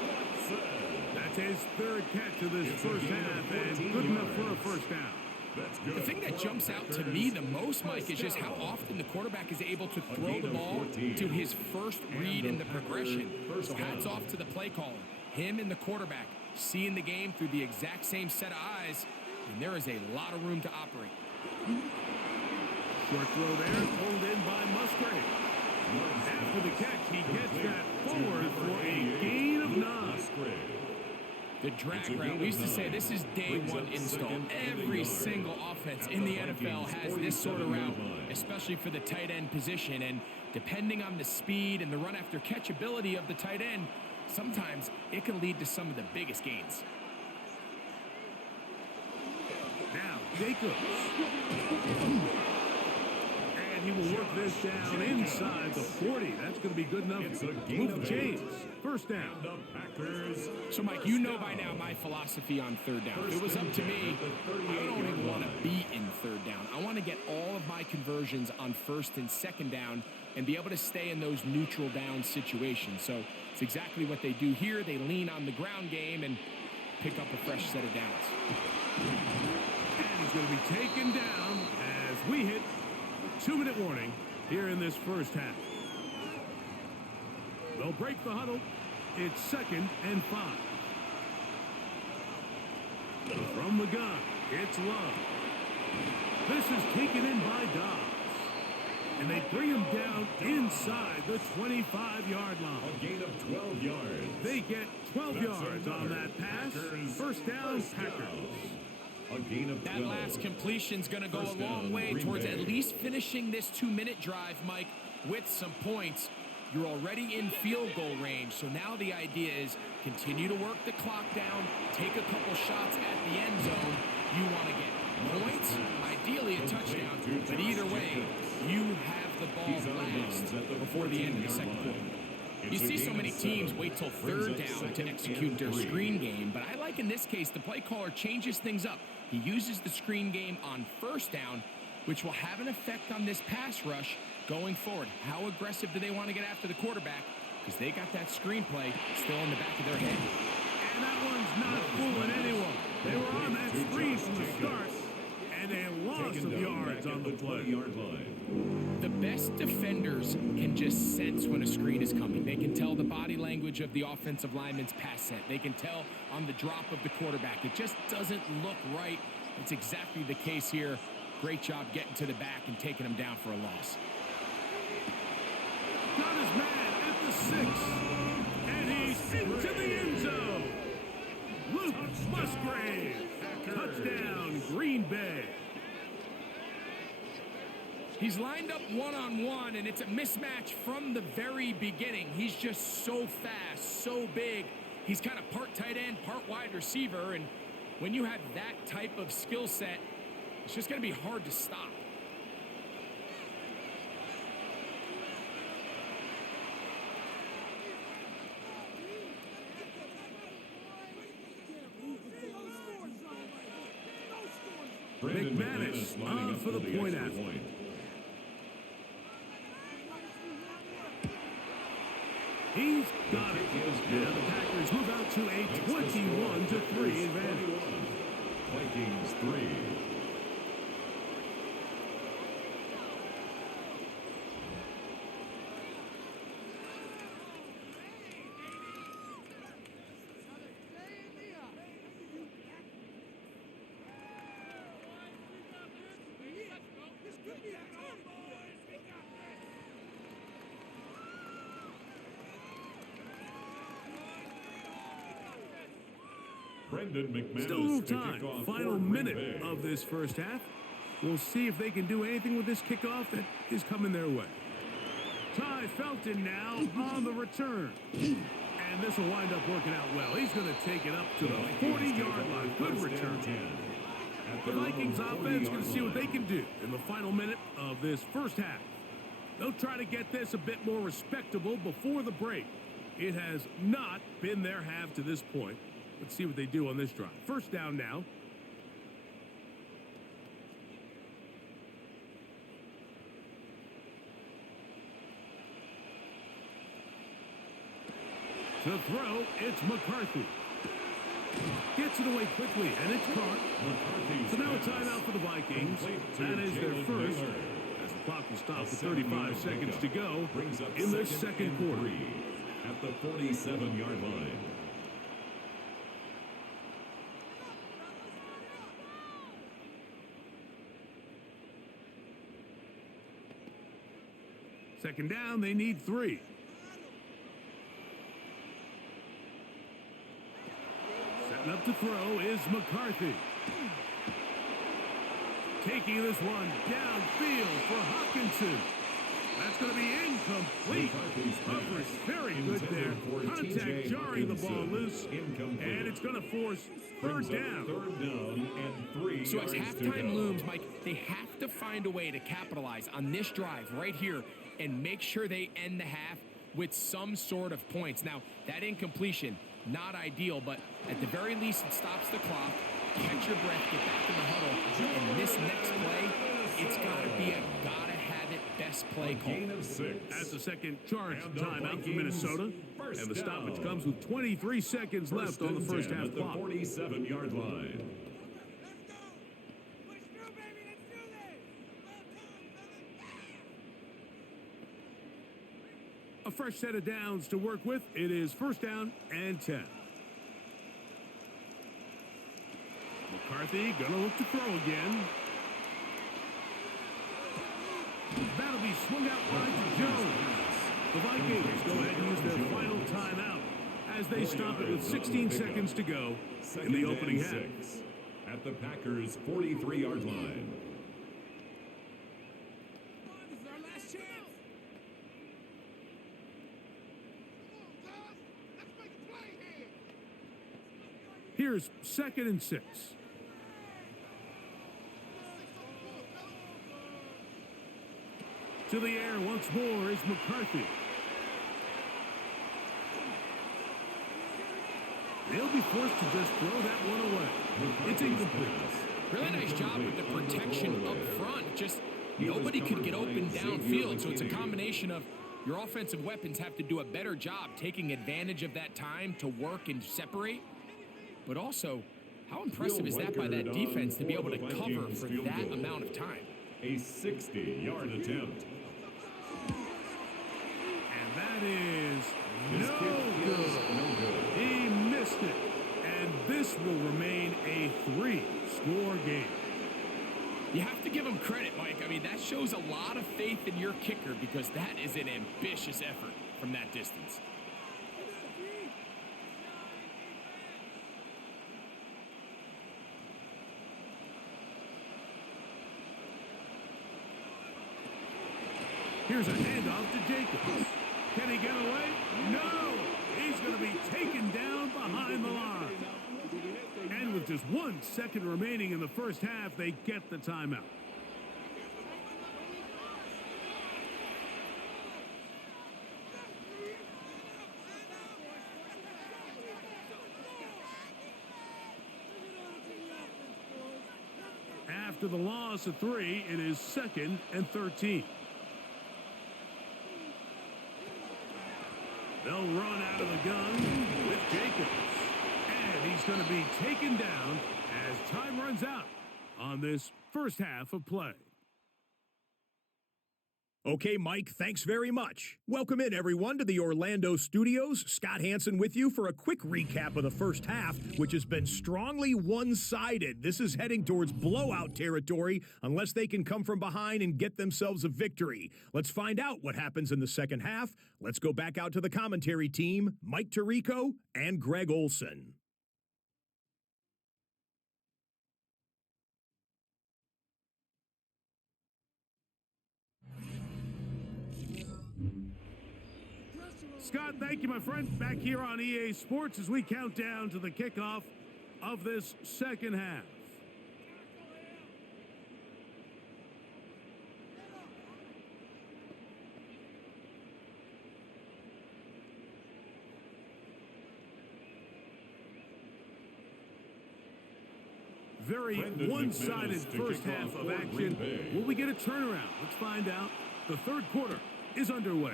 That's his 3rd catch of this first half and good enough for a first down. The thing that jumps out to me the most, Mike, is just how often the quarterback is able to throw the ball to his first read in the progression. So hats off to the play caller. Him and the quarterback seeing the game through the exact same set of eyes, and there is a lot of room to operate. Short throw there, pulled in by Musgrave. After the catch, he gets that forward for a gain of 9. The drag route, we used to say this is day 1 install. Every single offense in the NFL has this sort of route, especially for the tight end position. And depending on the speed and the run after catch ability of the tight end, sometimes it can lead to some of the biggest gains. Now, Jacobs. And he will work this down inside the 40. That's going to be good enough to move the chains. First down. So, Mike, you know by now my philosophy on 3rd down. If it was up to me, I don't even want to be in 3rd down. I want to get all of my conversions on 1st and 2nd down and be able to stay in those neutral down situations. So it's exactly what they do here. They lean on the ground game and pick up a fresh set of downs. And he's going to be taken down as we hit a 2-minute warning here in this first half. They'll break the huddle. It's 2nd and 5. From the gun, it's Love. This is taken in by Dobbs. And they bring him down inside the 25-yard line. A gain of 12 yards. They get 12 yards on that pass. First down, Packers. A gain of 12. That last completion's going to go a long way towards at least finishing this 2-minute drive, Mike, with some points. You're already in field goal range, so now the idea is continue to work the clock down, take a couple shots at the end zone. You want to get points, ideally a touchdown, but either way, you have the ball last before the end of the second quarter. You see so many teams wait till 3rd down to execute their screen game, but I like in this case the play caller changes things up. He uses the screen game on 1st down, which will have an effect on this pass rush going forward. How aggressive do they want to get after the quarterback? Because they got that screenplay still in the back of their head. And that one's not fooling anyone. They were on that screen from the start, and a loss of yards on the play. The best defenders can just sense when a screen is coming. They can tell the body language of the offensive lineman's pass set. They can tell on the drop of the quarterback. It just doesn't look right It's exactly the case here. Great job getting to the back and taking him down for a loss. Got his man at the 6. And he's into the end zone. Luke Musgrave. Touchdown, Green Bay. He's lined up one-on-one, and it's a mismatch from the very beginning. He's just so fast, so big. He's kind of part tight end, part wide receiver, and when you have that type of skill set, it's just going to be hard to stop. McManus on for the point after. He's got it. And the Packers move out to a 21-3 advantage. Vikings 3. Still a little time. Final minute of this first half. We'll see if they can do anything with this kickoff that is coming their way. Ty Felton now on the return. And this will wind up working out well. He's going to take it up to the 40-yard line. Good return. The Vikings offense going to see what they can do in the final minute of this first half. They'll try to get this a bit more respectable before the break. It has not been their half to this point. Let's see what they do on this drive. First down now. To throw, it's McCarthy. Gets it away quickly, and it's caught. So now a timeout for the Vikings. That is their first. As the clock will stop with 35 seconds to go in the second quarter. At the 47-yard line. Second down, they need 3. Setting up to throw is McCarthy. Taking this one downfield for Hawkinson. That's going to be incomplete. Coverage very good there. Contact jarring the ball loose. And it's going to force third down. So as halftime looms, Mike, they have to find a way to capitalize on this drive right here and make sure they end the half with some sort of points. Now, that incompletion, not ideal, but at the very least, it stops the clock. Catch your breath, get back in the huddle, and this next play, it's got to be a gotta-have-it best play call. That's the second charge timeout for Minnesota, and the stoppage comes with 23 seconds left on the first half clock. 47-yard line. A fresh set of downs to work with. It is first down and 10. McCarthy gonna look to throw again. That'll be swung out wide to Jones. The Vikings go ahead and use their final timeout as they stop it with 16 seconds to go in the opening half. At the Packers' 43-yard line. Here's second and 6. To the air once more is McCarthy. They'll be forced to just throw that one away. It's incomplete. Really nice job with the protection up front. Just nobody could get open downfield, so it's a combination of your offensive weapons have to do a better job taking advantage of that time to work and separate. But also, how impressive is that by that defense to be able to cover for that amount of time? A 60-yard attempt. And that is no good. He missed it. And this will remain a 3. one-score game. You have to give him credit, Mike. I mean, that shows a lot of faith in your kicker because that is an ambitious effort from that distance. Here's a handoff to Jacobs. Can he get away? No! He's going to be taken down behind the line. And with just 1 second remaining in the first half, they get the timeout. After the loss of 3, it is 2nd and 13. They'll run out of the gun with Jacobs. And he's going to be taken down as time runs out on this first half of play. Okay, Mike, thanks very much. Welcome in, everyone, to the Orlando studios. Scott Hansen with you for a quick recap of the first half, which has been strongly one-sided. This is heading towards blowout territory unless they can come from behind and get themselves a victory. Let's find out what happens in the second half. Let's go back out to the commentary team, Mike Tirico and Greg Olson. Scott, thank you, my friend. Back here on EA Sports as we count down to the kickoff of this second half. Very one-sided first half of action. Will we get a turnaround? Let's find out. The third quarter is underway.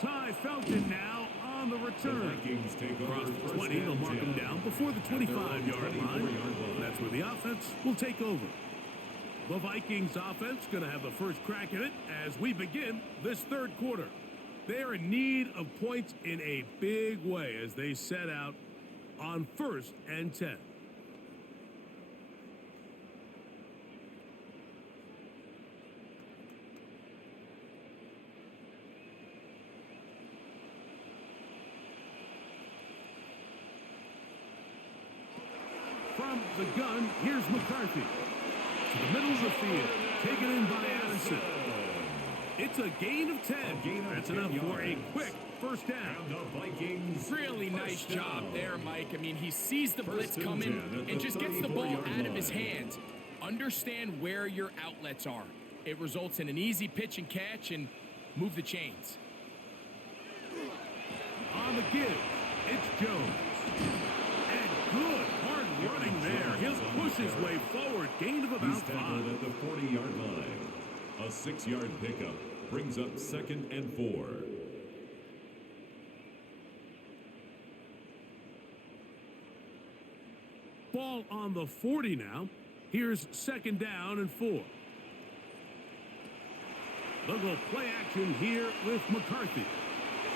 Ty Felton now on the return. Across the 20, they'll mark him down before the 25-yard line. That's where the offense will take over. The Vikings offense going to have the first crack at it as we begin this third quarter. They are in need of points in a big way as they set out on 1st and 10. From the gun, here's McCarthy. To the middle of the field, taken in by Addison. It's a gain of 10. That's enough for a quick first down. Really nice job there, Mike. I mean, he sees the blitz coming and just gets the ball out of his hands. Understand where your outlets are. It results in an easy pitch and catch and move the chains. On the give, it's Jones. And good hard running there. He'll push his way forward. Gain of about 5. At the 40-yard line. A 6-yard pickup brings up 2nd and 4. Ball on the 40 now. Here's 2nd down and 4. They'll go play action here with McCarthy.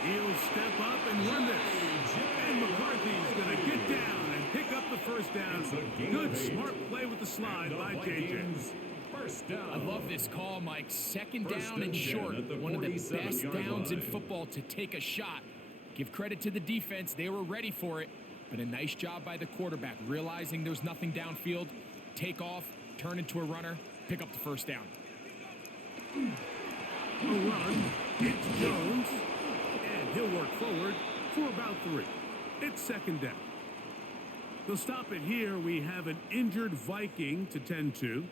He'll step up and run this. And McCarthy's going to get down and pick up the first down. Good, smart play with the slide by JJ. I love this call, Mike. 2nd down and short. One of the best downs in football to take a shot. Give credit to the defense. They were ready for it. But a nice job by the quarterback, realizing there's nothing downfield. Take off, turn into a runner, pick up the first down. A run. It's Jones. And he'll work forward for about 3. It's 2nd down. They'll stop it here. We have an injured Viking to tend to.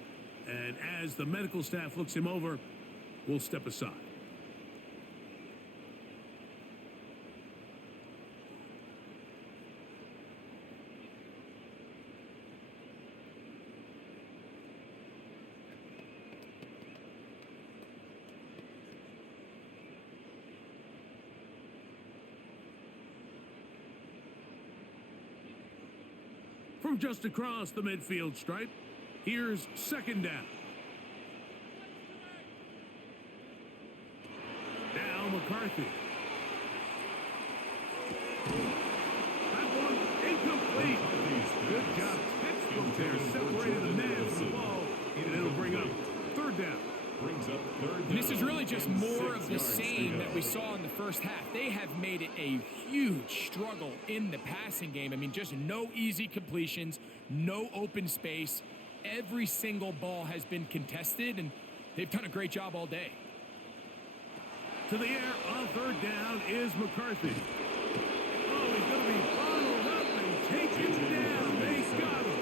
And as the medical staff looks him over, we'll step aside. From just across the midfield stripe, here's 2nd down. Now McCarthy. That one incomplete. Good job. Catch They're separating the man from the ball, and it'll bring up third down. And this is really just more of the same that we saw in the first half. They have made it a huge struggle in the passing game. I mean, just no easy completions, no open space. Every single ball has been contested, and they've done a great job all day. To the air on third down is McCarthy. Oh, he's going to be bottled up and taken down. They got him.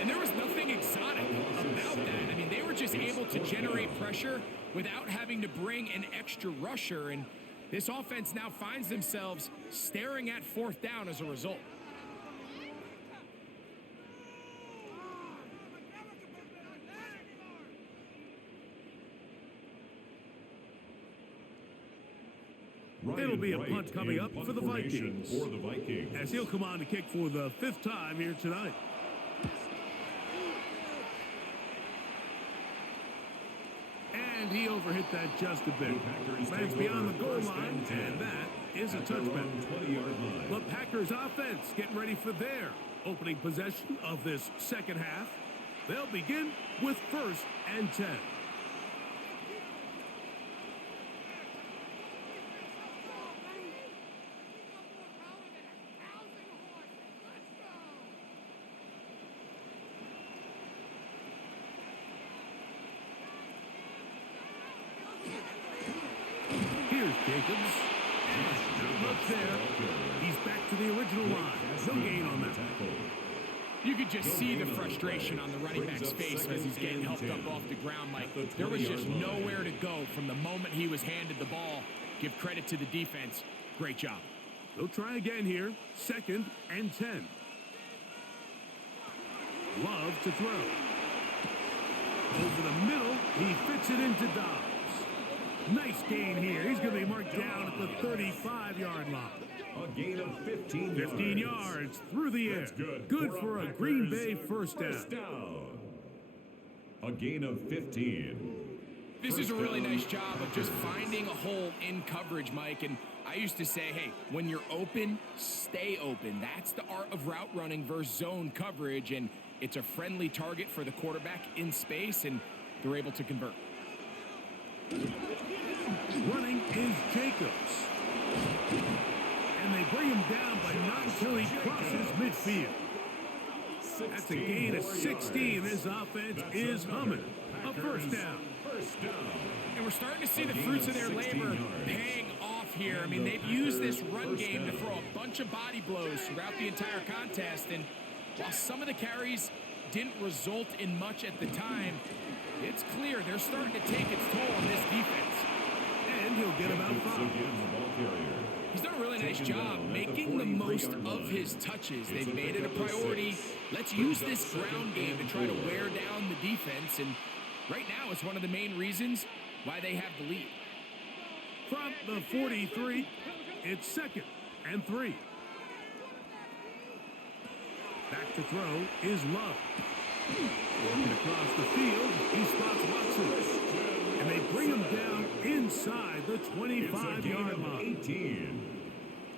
And there was nothing exotic about that. I mean, they were just able to generate pressure without having to bring an extra rusher. And this offense now finds themselves staring at fourth down as a result. It'll be a punt coming up for the Vikings. As he'll come on to kick for the 5th time here tonight. And he overhit that just a bit. But it's beyond the goal line, and that is a touchback. The Packers offense getting ready for their opening possession of this second half. They'll begin with 1st and 10. Here's Jacobs. Not much there. He's back to the original line. No gain on that. You could just see the frustration on the running back's face as he's getting helped up off the ground, Mike. There was just nowhere to go from the moment he was handed the ball. Give credit to the defense. Great job. They'll try again here. 2nd and 10. Love to throw. Over the middle, he fits it into Dobbs. Nice gain here. He's going to be marked down at the 35-yard line. A gain of 15 yards. 15 yards through the air. Good for a Green Bay first down. A gain of 15. This is a really nice job of just finding a hole in coverage, Mike. And I used to say, hey, when you're open, stay open. That's the art of route running versus zone coverage. And it's a friendly target for the quarterback in space, and they're able to convert. Running is Jacobs. And they bring him down, but not until he crosses midfield. That's a gain of 16. This offense is humming. A first down. And we're starting to see the fruits of their labor paying off here. I mean, they've used this run game to throw a bunch of body blows throughout the entire contest. And while some of the carries didn't result in much at the time, it's clear they're starting to take its toll on this defense. And he'll get about 5. He's done a really nice job making the most of his touches. They've made it a priority. Let's use this ground game to try to wear down the defense. And right now, it's one of the main reasons why they have the lead. From the 43, it's 2nd and 3. Back to throw is Love. Walking across the field, he spots Watson. And they bring him down inside the 25-yard line.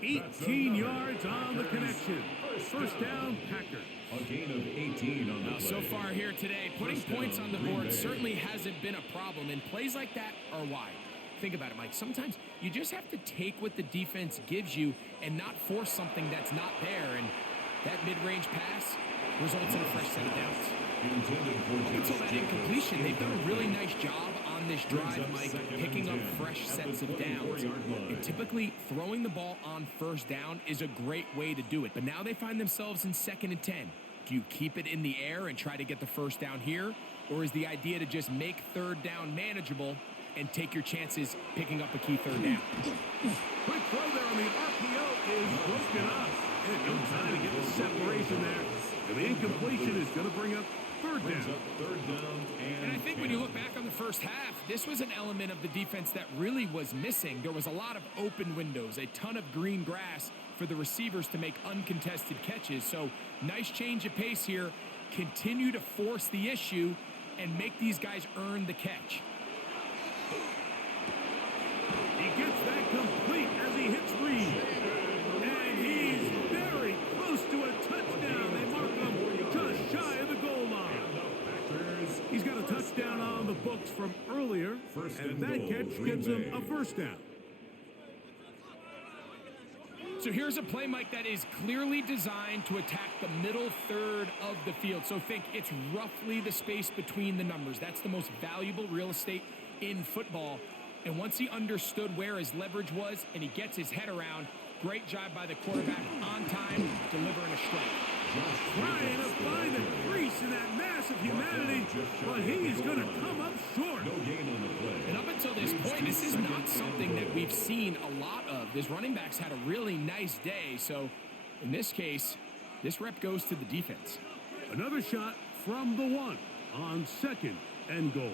18 yards on the connection. First down, Packers. A gain of 18 on the play. So far here today, putting points on the board certainly hasn't been a problem, and plays like that are why. Think about it, Mike. Sometimes you just have to take what the defense gives you and not force something that's not there, and that mid-range pass results in a fresh set of downs. Until that incompletion, they've done a really nice job on this drive, Mike, picking up fresh sets of downs. And typically, throwing the ball on first down is a great way to do it. But now they find themselves in 2nd and 10. Do you keep it in the air and try to get the first down here? Or is the idea to just make third down manageable and take your chances picking up a key third down? Quick throw there on the RPO is broken up. And no time to get the separation there. And the incompletion is going to bring up third down. And I think when you look back on the first half, this was an element of the defense that really was missing. There was a lot of open windows, a ton of green grass for the receivers to make uncontested catches. So nice change of pace here. Continue to force the issue and make these guys earn the catch. He gets that complete as he hits Reed. And he's very close to a touchdown. They mark him the books from earlier, and that catch gets him a first down. So here's a play, Mike, that is clearly designed to attack the middle third of the field. So think it's roughly the space between the numbers. That's the most valuable real estate in football. And once he understood where his leverage was and he gets his head around, great job by the quarterback on time, delivering a strike. Trying to find a crease in that mass of humanity, but he's going to come up short. No gain on the play. And up until this point, this is not something that we've seen a lot of. This running back's had a really nice day, so in this case, this rep goes to the defense. Another shot from the 1 on 2nd and goal.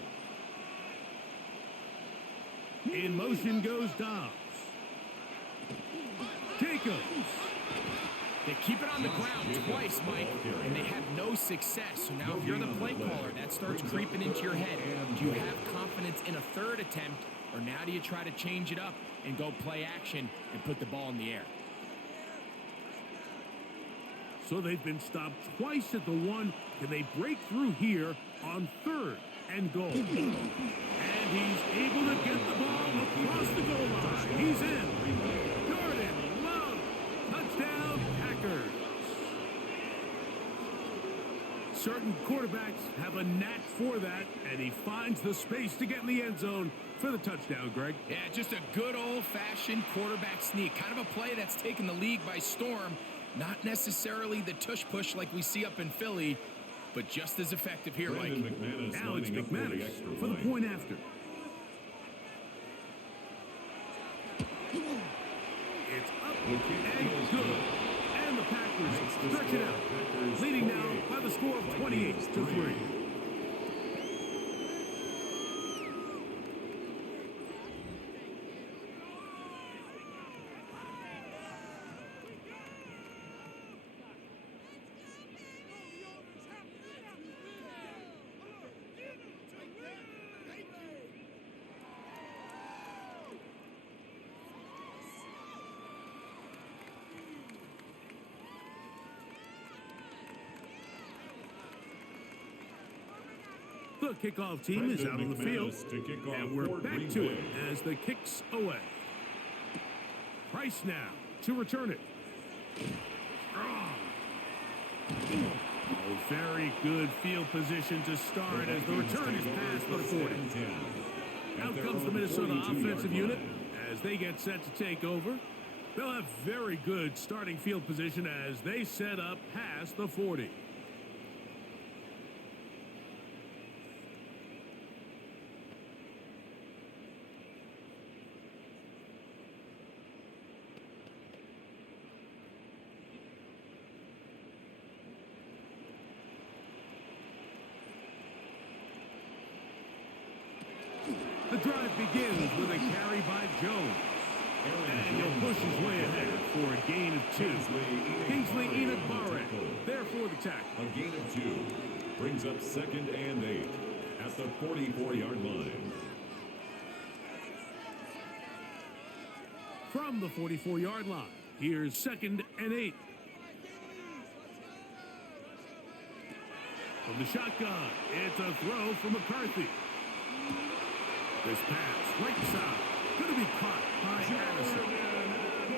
In motion goes Dobbs. Jacobs. They keep it on the ground twice, Mike, and they have no success. So now if you're the play caller, that starts creeping into your head. Do you have confidence in a third attempt, or now do you try to change it up and go play action and put the ball in the air? So they've been stopped twice at the 1. Can they break through here on 3rd and goal? And he's able to get the ball across the goal line. He's in. Jordan Love. Touchdown, Packers. Certain quarterbacks have a knack for that, and he finds the space to get in the end zone for the touchdown, Greg. Yeah, just a good old-fashioned quarterback sneak. Kind of a play that's taken the league by storm. Not necessarily the tush-push like we see up in Philly, but just as effective here, Mike. Now it's McManus for the point after. It's up and good. And the Packers stretch it out, leading now by the score of 28-3. The kickoff team is out on the field, and we're back to it as the kick's away. Price now to return it. Oh, very good field position to start as the return is past the 40. Out comes the Minnesota offensive unit as they get set to take over. They'll have very good starting field position as they set up past the 40. The drive begins with a carry by Jones. And he'll push his way ahead for a gain of 2. Kingsley Enoch-Barrett there for the tackle. A gain of 2 brings up 2nd and 8 at the 44-yard line. From the 44-yard line, here's 2nd and 8. From the shotgun, it's a throw from McCarthy. This pass, right side, going to be caught by Addison.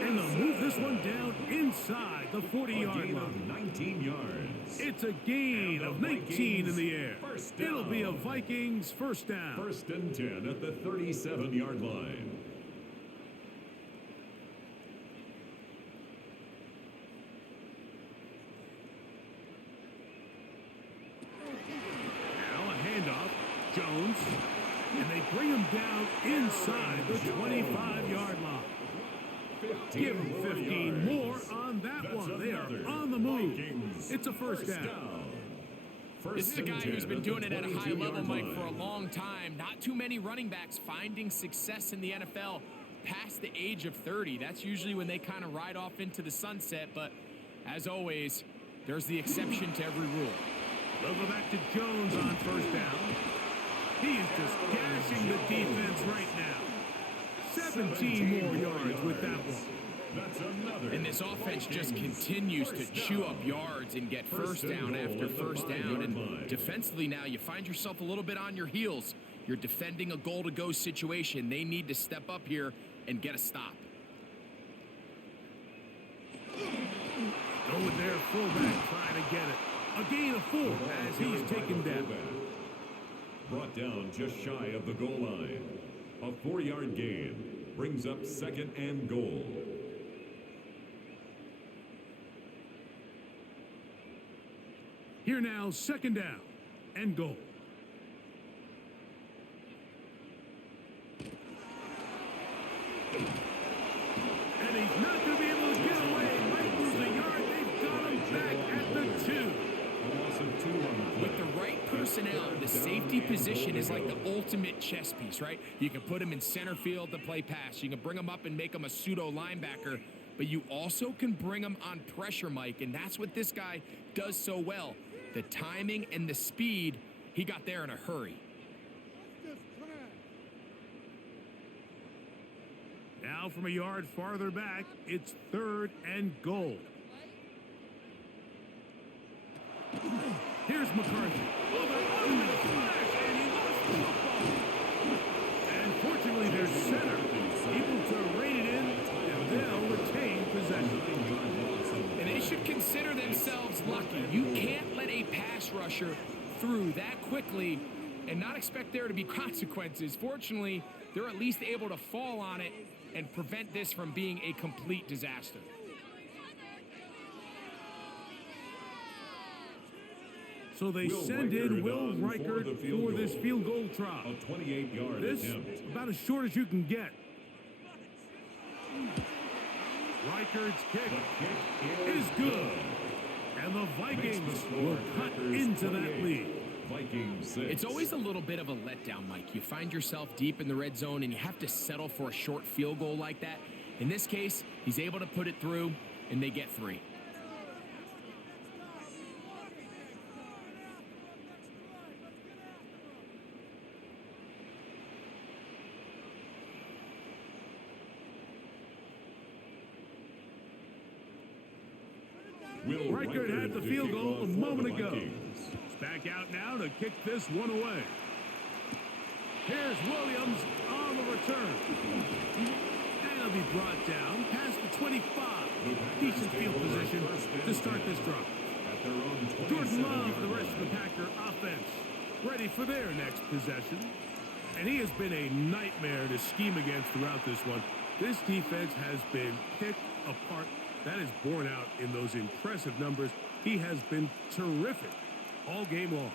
And they'll move this one down inside the 40-yard line. 19 yards. It's a gain of 19 in the air. It'll be a Vikings first down. 1st and 10 at the 37-yard line. Now a handoff. Jones. And they bring him down inside the 25-yard line. Give him 15 more on that one. They are on the move. It's a first down. This is a guy who's been doing it at a high level, Mike, for a long time. Not too many running backs finding success in the NFL past the age of 30. That's usually when they kind of ride off into the sunset. But as always, there's the exception to every rule. They'll go back to Jones on first down. He is just gashing the defense right now. 17 more yards with that one. And this offense just continues to chew up yards and get first down after first down. And defensively now, you find yourself a little bit on your heels. You're defending a goal-to-go situation. They need to step up here and get a stop. Go with their fullback trying to get it. A gain of 4 as he's taken down. Brought down just shy of the goal line. A 4-yard gain brings up 2nd and goal. Here now, 2nd down and goal. And he's not going to be able to get away. Might lose a yard. They've got him back at the 2. A loss of 2 on the play. With the right personnel, the safety position is like the ultimate chess piece, right? You can put him in center field to play pass. You can bring him up and make him a pseudo linebacker, but you also can bring him on pressure, Mike, and that's what this guy does so well. The timing and the speed, he got there in a hurry. Now from a yard farther back, it's 3rd and goal. Here's McCarthy. Over the flash, and he lost the football. And fortunately, their center able to rein it in, and they'll retain possession. And they should consider themselves lucky. You can't let a pass rusher through that quickly and not expect there to be consequences. Fortunately, they're at least able to fall on it and prevent this from being a complete disaster. So they send in Will Reichert for this field goal try. A 28-yard This attempt. about as short as you can get. Reichert's kick is good. And the Vikings will cut into that lead. Vikings 6. It's always a little bit of a letdown, Mike. You find yourself deep in the red zone and you have to settle for a short field goal like that. In this case, he's able to put it through and they get 3. Reichert had the field goal a moment ago. He's back out now to kick this one away. Here's Williams on the return. And he'll be brought down past the 25. Decent field position to start this drive. Jordan Love, the rest of the Packer offense, ready for their next possession. And he has been a nightmare to scheme against throughout this one. This defense has been picked apart. That is borne out in those impressive numbers. He has been terrific all game long.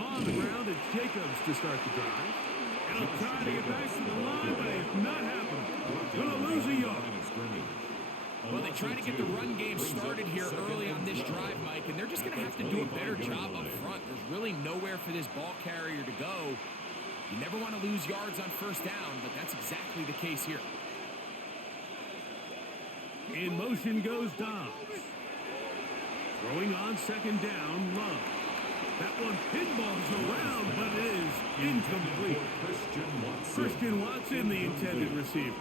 On the ground, it's Jacobs to start the drive. And he'll try to get back to the line, but it's not happening. Going to lose a yard. Well, they try to get the run game started here early on this drive, Mike, and they're just going to have to do a better job up front. There's really nowhere for this ball carrier to go. You never want to lose yards on first down, but that's exactly the case here. In motion goes Dobbs. Throwing on 2nd down, Love. That one pinballs around, but it is incomplete. Christian Watson, the intended receiver.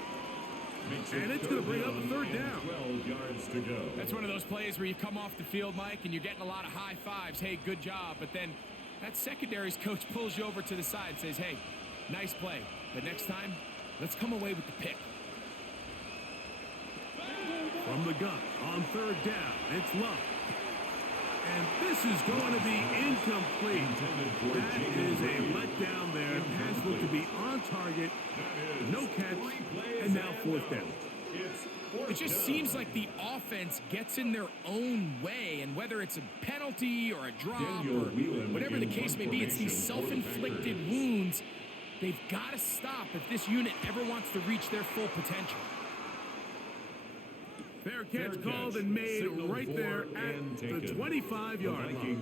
And it's going to bring up a 3rd down. 12 yards to go. That's one of those plays where you come off the field, Mike, and you're getting a lot of high fives. Hey, good job. But then that secondary's coach pulls you over to the side and says, hey, nice play. But next time, let's come away with the pick. From the gun on 3rd down, it's Love. And this is going to be incomplete. That is a letdown there. Pass looked to be on target. No catch. And now 4th down. It just seems like the offense gets in their own way, and whether it's a penalty or a drop or whatever the case may be, it's these self-inflicted wounds. They've got to stop if this unit ever wants to reach their full potential. Fair catch called and made right there at the 25-yard line.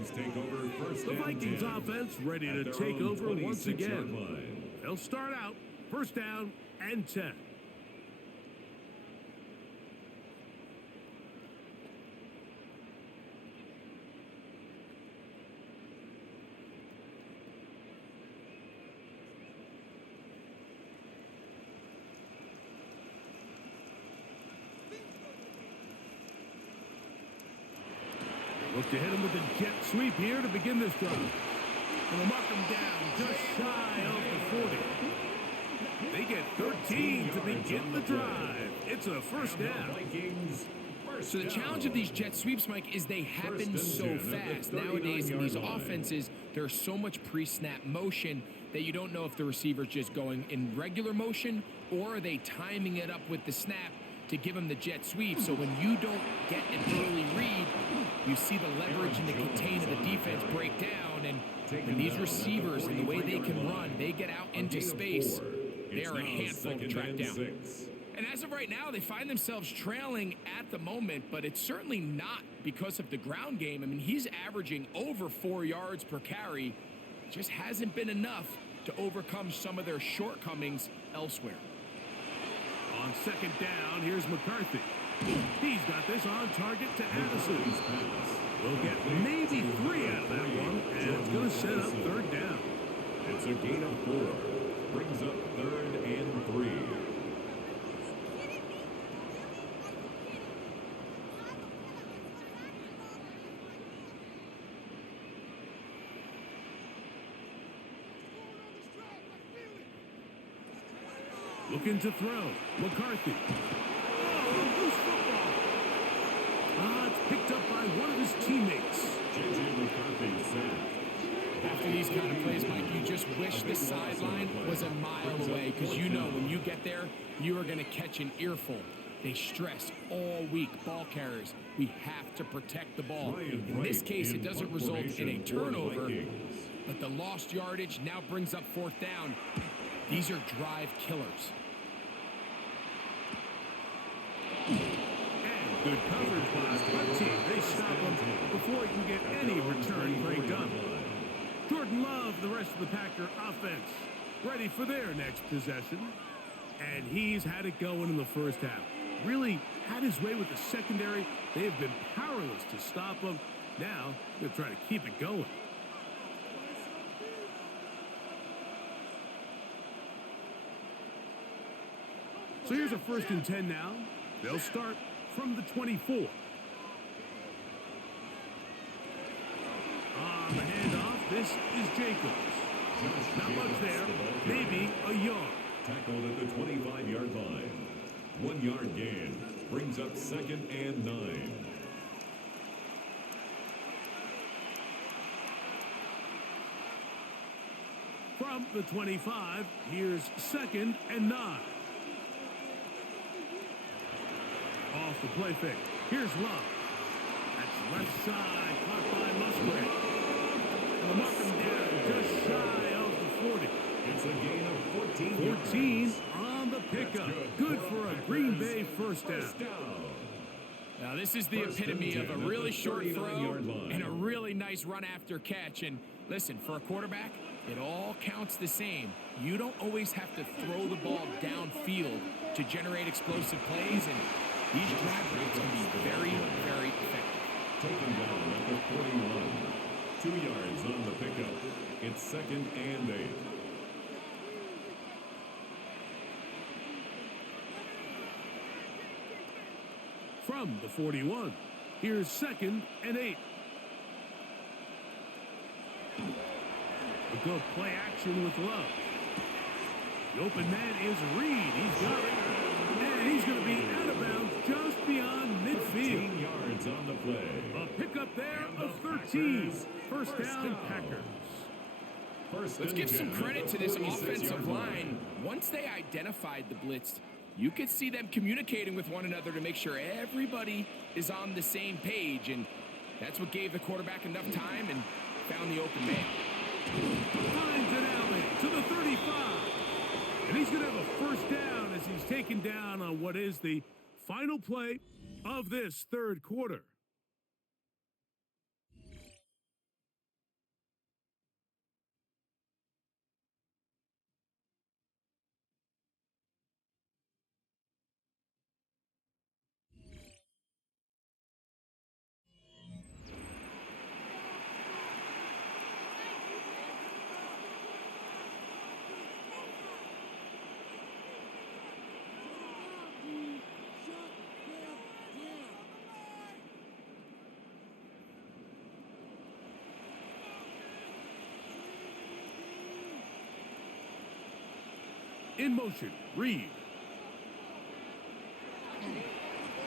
The Vikings offense ready to take over once again. They'll start out 1st down and 10. Look to hit him with a jet sweep here to begin this drive. And they'll mark him down just shy of the 40. They get 13 to begin the drive. It's a first down. So the challenge of these jet sweeps, Mike, is they happen so fast. Nowadays in these offenses, there's so much pre-snap motion that you don't know if the receiver's just going in regular motion or are they timing it up with the snap to give them the jet sweep. So when you don't get an early read, you see the leverage and the contain of the defense break down. And when these receivers and the way they can run, they get out into space, they are a handful to track down. And as of right now, they find themselves trailing at the moment, but it's certainly not because of the ground game. I mean, he's averaging over 4 yards per carry. It just hasn't been enough to overcome some of their shortcomings elsewhere. On second down, here's McCarthy. He's got this on target to Addison. We'll get maybe 3 out of that one, and it's going to set up third down. It's a gain of 4. Brings up 3rd and 3. Looking to throw. McCarthy. Oh, loose football. It's picked up by one of his teammates. J.J. McCarthy sacked. After these kind of plays, Mike, you just wish the sideline was a mile away because you know when you get there, you are going to catch an earful. They stress all week, ball carriers. We have to protect the ball. In this case, it doesn't result in a turnover, but the lost yardage now brings up 4th down. These are drive killers. And good coverage by the team. They stop him before he can get any return break done. Jordan Love, the rest of the Packer offense, ready for their next possession. And he's had it going in the first half. Really had his way with the secondary. They have been powerless to stop him. Now they're trying to keep it going. So here's a 1st and 10 now. They'll start from the 24. On the handoff, this is Jacobs. Not much there, maybe a yard. Tackled at the 25-yard line. 1 yard gain. Brings up 2nd and 9. From the 25, here's 2nd and 9. Off the play fake. Here's Love. That's left side, caught by Musgrave. And the mark him down just shy of the 40. It's a gain of 14. 14 on the pickup. Good for a Green Bay first down. Now this is the epitome of a really short throw and a really nice run after catch. And listen, for a quarterback, it all counts the same. You don't always have to throw the ball downfield to generate explosive plays, and these drag routes can be very, very effective. Taken down at the 41. 2 yards on the pickup. It's 2nd and 8. From the 41, here's 2nd and 8. A good play action with Love. The open man is Reed. He's got it. And he's going to be out of bounds just beyond midfield. 13 yards on the play. A pickup there of 13. First down, Packers. Let's give some credit to this offensive line. Once they identified the blitz, you could see them communicating with one another to make sure everybody is on the same page. And that's what gave the quarterback enough time and found the open man. Finds an alley to the 35. And he's going to have a first down as he's taken down on what is the final play of this third quarter. In motion, Reed.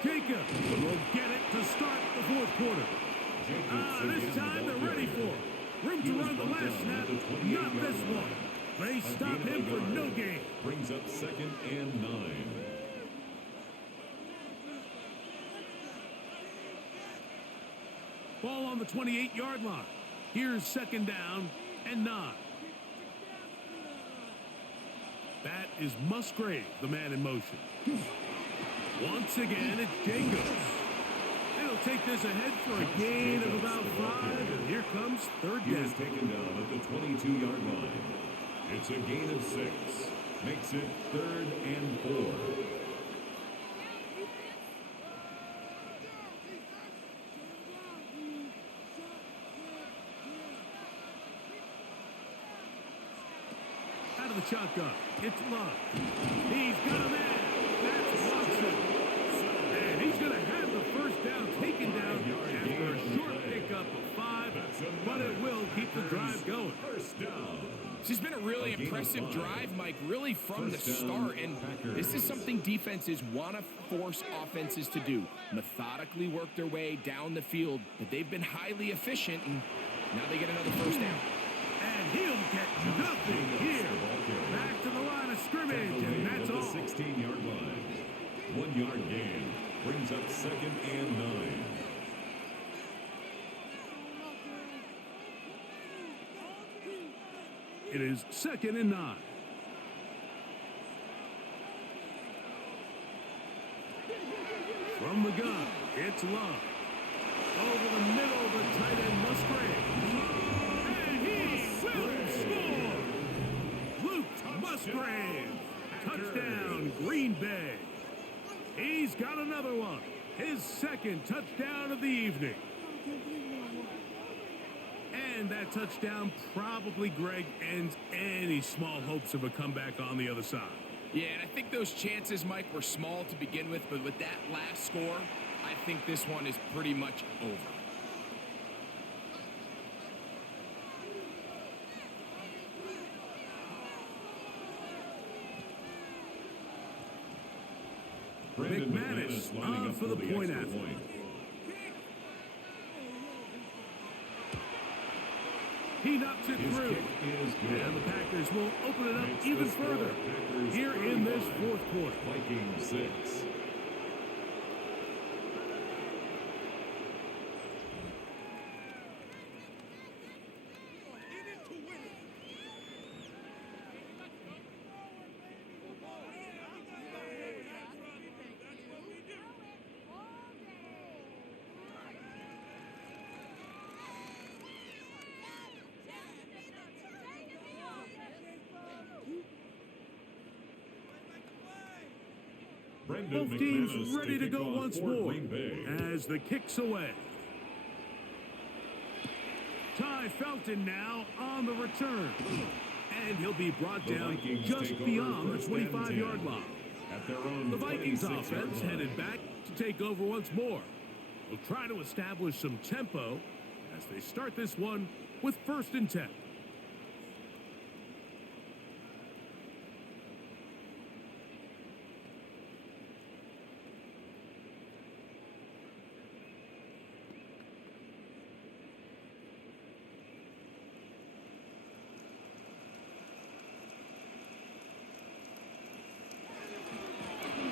Jacob will get it to start the fourth quarter. This time they're ready for it. Room to run the last snap, not this one. They stop him for no gain. Brings up 2nd and 9. Ball on the 28-yard line. Here's 2nd down and 9. That is Musgrave, the man in motion. Once again, it's Jacobs. They'll take this ahead for a gain of about 5, and here comes 3rd He down. is taken down at the 22-yard line. It's a gain of 6. Makes it 3rd and 4. Out of the shotgun, it's Love. He's got a man. That's Watson. And he's going to have the first down taken down after a short pickup of 5, but it will keep the drive going. First down. This has been a really impressive drive, Mike, really from the start. And this is something defenses want to force offenses to do. Methodically work their way down the field, but they've been highly efficient, and now they get another first down. And he'll get nothing here. Back to the line of scrimmage, and that's all. 16-yard line. 1-yard gain. Brings up 2nd and 9. It is 2nd and 9. From the gun, it's Love. Over the middle of the tight end, Musgrave. And he will score! Luke Musgrave. Touchdown, Green Bay. He's got another one. His 2nd touchdown of the evening. And that touchdown probably, Greg, ends any small hopes of a comeback on the other side. Yeah, and I think those chances, Mike, were small to begin with, but with that last score, I think this one is pretty much over. McManus lining on up for the point extra after. point. He knocks it His through. kick is good. And the Packers will open it up Makes even the score further Packers here in this 35, fourth quarter. Vikings 6. Both teams ready to go once more as the kick's away. Ty Felton now on the return. And he'll be brought down just beyond the 25-yard line. The Vikings offense headed back to take over once more. They'll try to establish some tempo as they start this one with 1st and 10.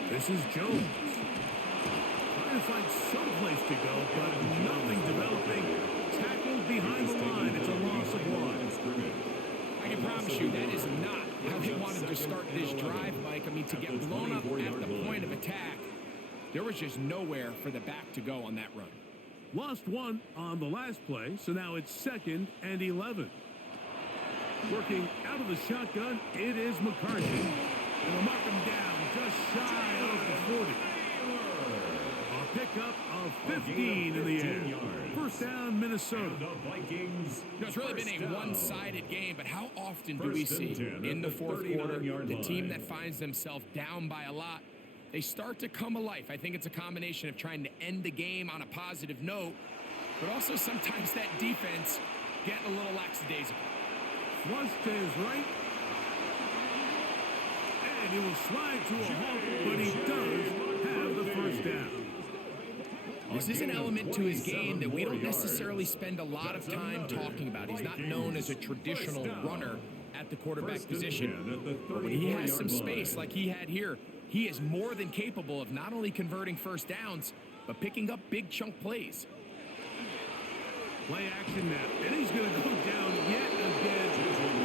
This is Jones. Trying to find some place to go, but nothing developing. Tackled behind the line. It's a loss of 1. I can promise you that is not how they wanted to start this drive, Mike. I mean, to get blown up at the point of attack, there was just nowhere for the back to go on that run. Lost 1 on the last play, so now it's 2nd and 11. Working out of the shotgun, it is McCarthy. And they'll mark him down just shy of the 40. A pickup of 15 in the air. First down, Minnesota. The Vikings. It's really been a one-sided game, but how often do we see in the fourth quarter the team that finds themselves down by a lot, they start to come alive? I think it's a combination of trying to end the game on a positive note, but also sometimes that defense getting a little lackadaisical. Flush to his right. And he will slide to a halt, but he does have the first down. This is an element to his game that we don't necessarily spend a lot of time talking about. He's not known as a traditional runner at the quarterback position. But when he has some space like he had here, he is more than capable of not only converting first downs, but picking up big chunk plays. Play action now, and he's going to go down yet again.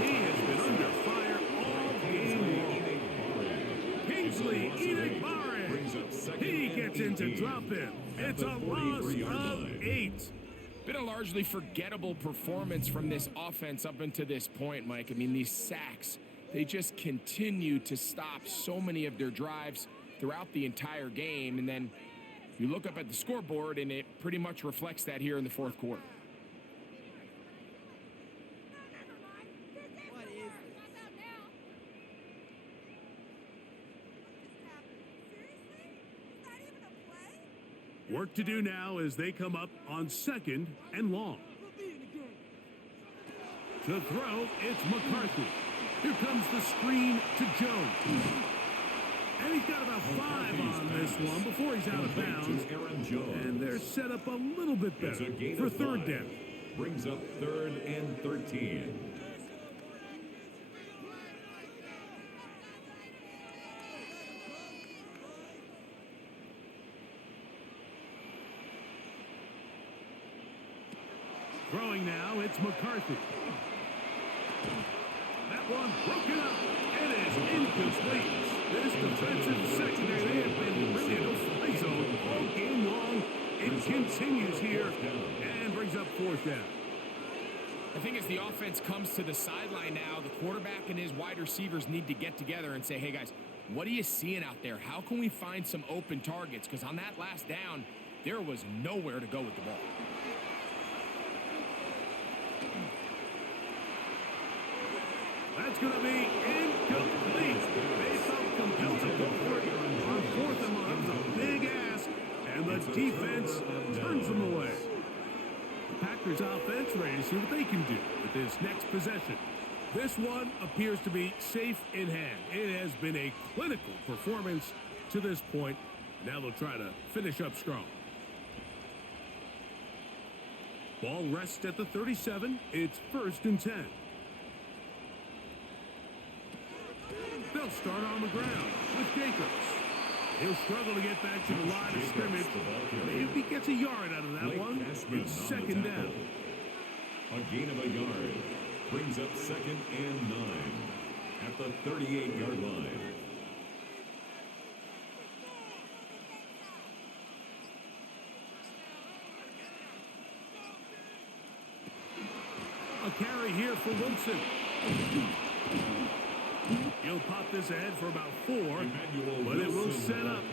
He has been under fire all game long. Kingsley Enagbare. He gets in to drop him. It's a loss of 8. Been a largely forgettable performance from this offense up until this point, Mike. I mean, these sacks, they just continue to stop so many of their drives throughout the entire game. And then you look up at the scoreboard, and it pretty much reflects that here in the fourth quarter. Work to do now as they come up on 2nd and long. To throw, it's McCarthy. Here comes the screen to Jones. And he's got about 5 on this one before he's out of bounds. And they're set up a little bit better for 3rd down. Brings up 3rd and 13. Throwing now, it's McCarthy. That one broken up. It is incomplete. This defensive secondary, they have been really in a fly zone all game long. It continues here and brings up 4th down. I think as the offense comes to the sideline now, the quarterback and his wide receivers need to get together and say, hey, guys, what are you seeing out there? How can we find some open targets? Because on that last down, there was nowhere to go with the ball. That's going to be incomplete. They felt compelled to go for it on 4th and long. It was a big ask, and the defense turns them away. The Packers offense ready to see what they can do with this next possession. This one appears to be safe in hand. It has been a clinical performance to this point. Now they'll try to finish up strong. Ball rests at the 37. It's 1st and 10. They'll start on the ground with Jacobs. He'll struggle to get back to the line of scrimmage. Maybe he gets a yard out of that one. It's 2nd down. A gain of a yard. Brings up 2nd and 9 at the 38-yard line. A carry here for Wilson. He'll pop this ahead for about 4, but it will set up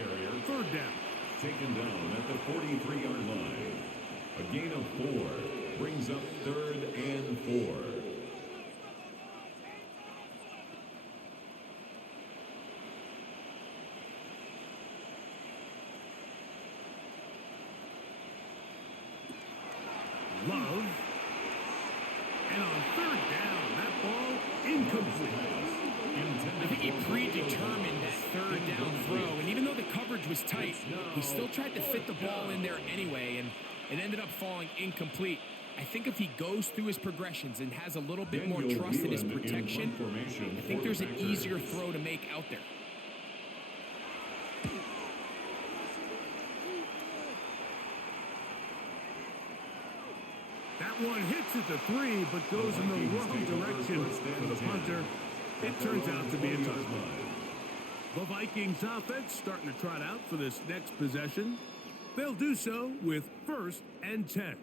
3rd down. Taken down at the 43-yard line. A gain of 4 brings up 3rd and 4. Love. And on 3rd down, that ball incomplete. I think he predetermined that 3rd down throw, and even though the coverage was tight, he still tried to fit the ball in there anyway, and it ended up falling incomplete. I think if he goes through his progressions and has a little bit more trust in his protection, I think there's an easier throw to make out there. That one hits at the 3, but goes in the wrong direction for the punter. It turns out to be a touchdown. The Vikings offense starting to trot out for this next possession. They'll do so with 1st and 10.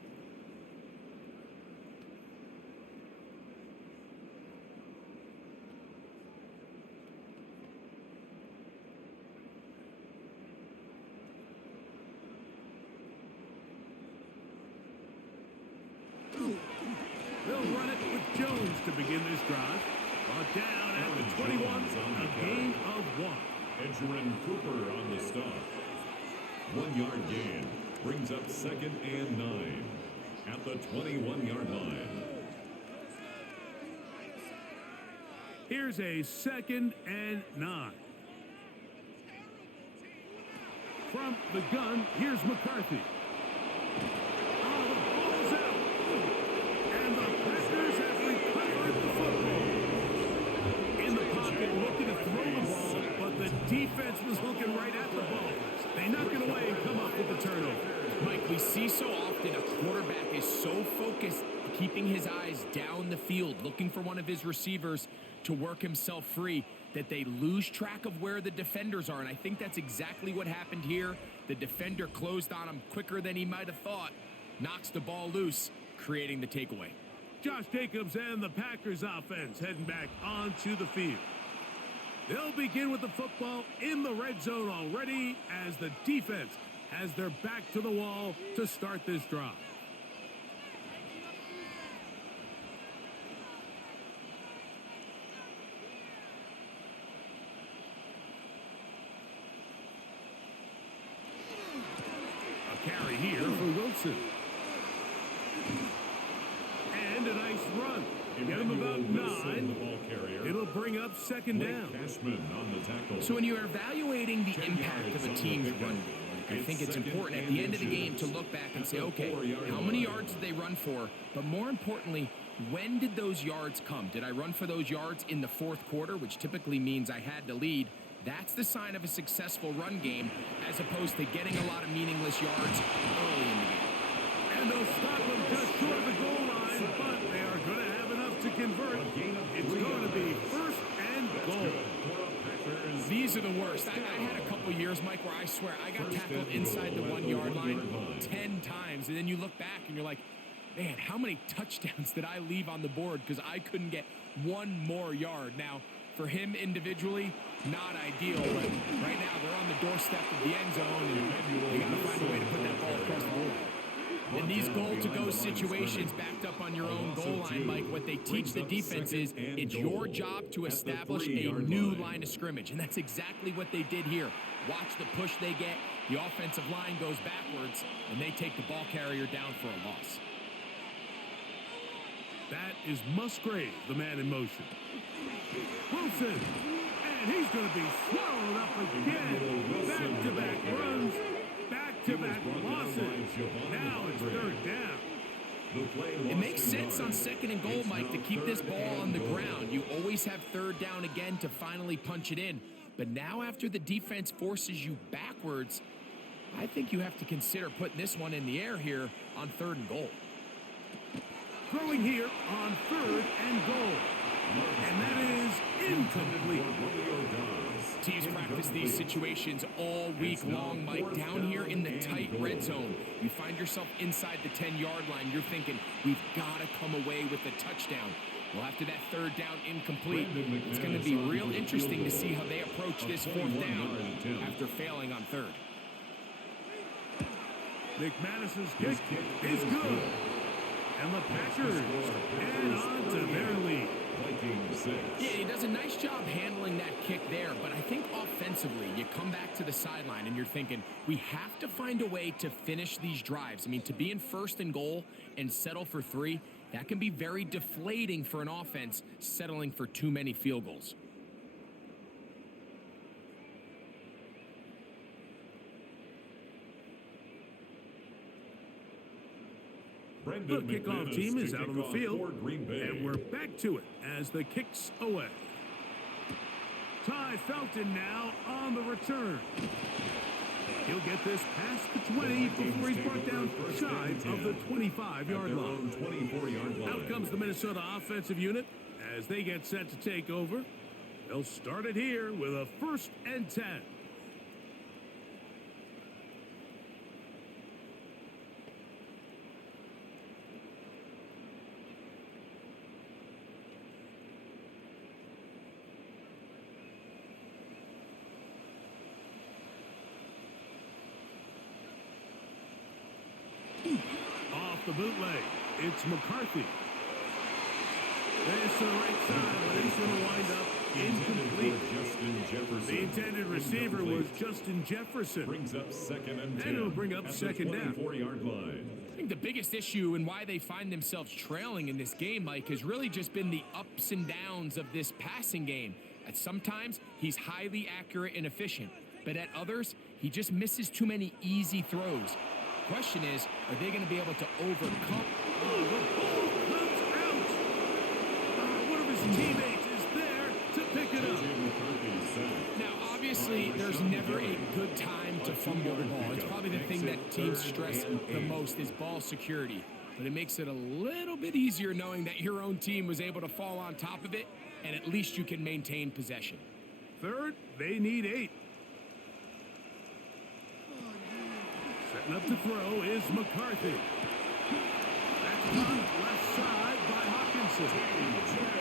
They'll run it with Jones to begin this drive. Brought down at the 21, a gain of 1. Edgerrin Cooper on the stop. 1-yard gain brings up 2nd and 9 at the 21-yard line. Here's a 2nd and 9. from the gun. Here's McCarthy. Oh, the ball's out. And the Packers have recovered the football. In the pocket, looking to throw the ball, but the defense was looking right at the ball. They knock it away and come up with the turnover. Mike, we see so often a quarterback is so focused, keeping his eyes down the field, looking for one of his receivers to work himself free, that they lose track of where the defenders are. And I think that's exactly what happened here. The defender closed on him quicker than he might have thought, knocks the ball loose, creating the takeaway. Josh Jacobs and the Packers offense heading back onto the field. They'll begin with the football in the red zone already as the defense has their back to the wall to start this drive. A carry here for Wilson. And a nice run. Get him about 9. It'll bring up second down. So when you're evaluating the impact of a team's run game, I think it's important at the end of the game to look back and say, okay, how many yards did they run for? But more importantly, when did those yards come? Did I run for those yards in the fourth quarter, which typically means I had to lead? That's the sign of a successful run game, as opposed to getting a lot of meaningless yards early in the game. And they'll stop them just short of the goal line, but they are going to have enough to convert. It's going to be first and goal. These are the worst. I had a couple years, Mike, where I swear I got tackled inside the 1 yard line 10 times, and then you look back and you're like, man, how many touchdowns did I leave on the board because I couldn't get one more yard? Now, for him individually, not ideal, but right now they're on the doorstep of the end zone, and they got to find a way to put that ball across the board. In these goal-to-go situations backed up on your own goal line, Mike, what they teach the defense is it's your job to establish a new line of scrimmage, and that's exactly what they did here. Watch the push they get. The offensive line goes backwards, and they take the ball carrier down for a loss. That is Musgrave, the man in motion. Wilson, and he's going to be swallowed up again. Back-to-back runs. Back-to-back losses. Now it's third down. It makes sense on second and goal, Mike, to keep this ball on the ground. You always have third down again to finally punch it in. But now after the defense forces you backwards, I think you have to consider putting this one in the air here on third and goal. Throwing here on third and goal. And that is incomplete. Teams practice these situations all week long, Mike. Down here in the tight red zone, you find yourself inside the 10-yard line. You're thinking, we've got to come away with a touchdown. Well, after that third down incomplete, it's going to be real interesting to see how they approach this fourth down after failing on third. McManus's kick is good. And the Packers add on to their lead. Yeah, he does a nice job handling that kick there, but I think offensively, you come back to the sideline and you're thinking, we have to find a way to finish these drives. I mean, to be in first and goal and settle for 3, that can be very deflating for an offense settling for too many field goals. The kickoff team is out on the field, and we're back to it as the kick's away. Ty Felton now on the return. He'll get this past the 20 before he's brought down shy of the 25-yard line. Out comes the Minnesota offensive unit as they get set to take over. They'll start it here with a 1st and 10. Off the bootleg, it's McCarthy. There's to the right side, but he's going to wind up incomplete. The intended receiver was Justin Jefferson. Brings up second and 10. And it'll bring up second down. 24-yard line. I think the biggest issue and why they find themselves trailing in this game, Mike, has really just been the ups and downs of this passing game. At sometimes, he's highly accurate and efficient. but at others, he just misses too many easy throws. Question is, are they going to be able to overcome? Oh, the ball comes out. One of his teammates is there to pick it up. Now, obviously, there's never a good time to fumble the ball. It's probably the thing that teams stress the most is ball security. But it makes it a little bit easier knowing that your own team was able to fall on top of it, and at least you can maintain possession. Third, they need 8. Setting up to throw is McCarthy. That's caught left side by Hawkinson.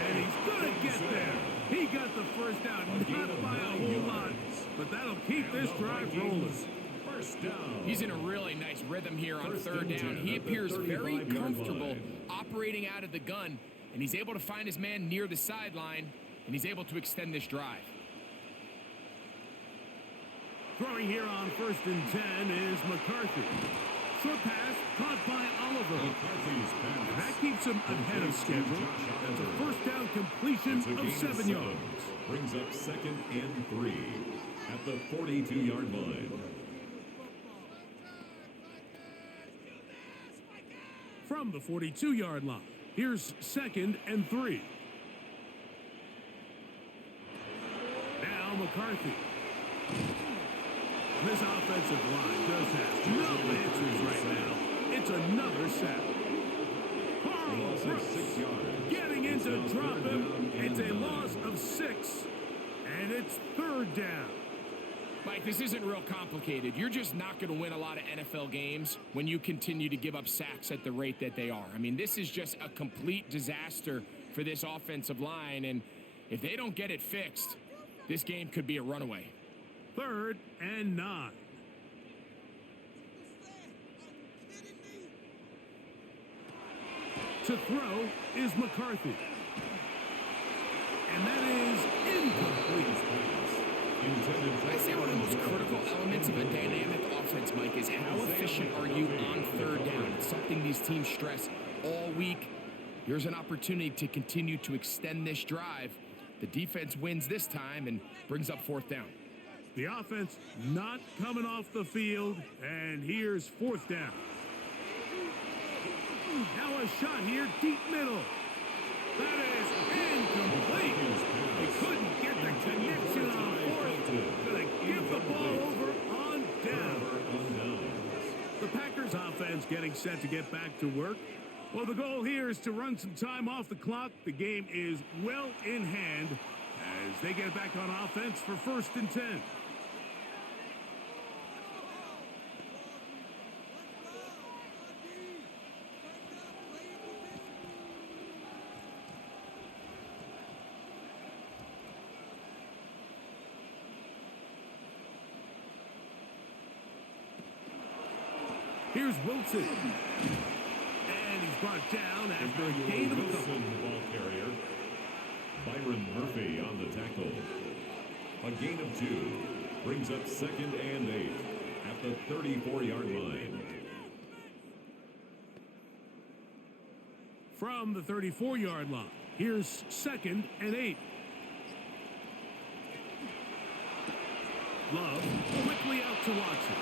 And he's going to get there. He got the first down, not by a whole lot, but that'll keep this drive rolling. He's in a really nice rhythm here on third down. He appears very comfortable operating out of the gun, and he's able to find his man near the sideline, and he's able to extend this drive. Throwing here on 1st and 10 is McCarthy. Short pass caught by Oliver. And that keeps him ahead of schedule. That's a first down completion of 7 yards. Brings up 2nd and 3 at the 42-yard line. From the 42-yard line, here's 2nd and 3. Now McCarthy. This offensive line does have no answers right now. It's another sack. Carl Brooks getting into drop him. It's a loss of 6, and it's 3rd down. Mike, this isn't real complicated. You're just not going to win a lot of NFL games when you continue to give up sacks at the rate that they are. I mean, this is just a complete disaster for this offensive line, and if they don't get it fixed, this game could be a runaway. 3rd and 9. To throw is McCarthy. And that is incomplete. I say one of the most critical elements of a dynamic offense, Mike, is how efficient are you on third down? It's something these teams stress all week. Here's an opportunity to continue to extend this drive. The defense wins this time and brings up 4th down. The offense not coming off the field, and here's 4th down. Now a shot here, deep middle. That is incomplete. They couldn't get the connection on 4th. Gonna give the ball over on down. The Packers offense getting set to get back to work. Well, the goal here is to run some time off the clock. The game is well in hand as they get back on offense for 1st and 10. Here's Wilson. And he's brought down after a gain of a couple. The ball carrier. Byron Murphy on the tackle. A gain of 2 brings up 2nd and 8 at the 34-yard line. From the 34-yard line, here's 2nd and 8. Love quickly out to Watson.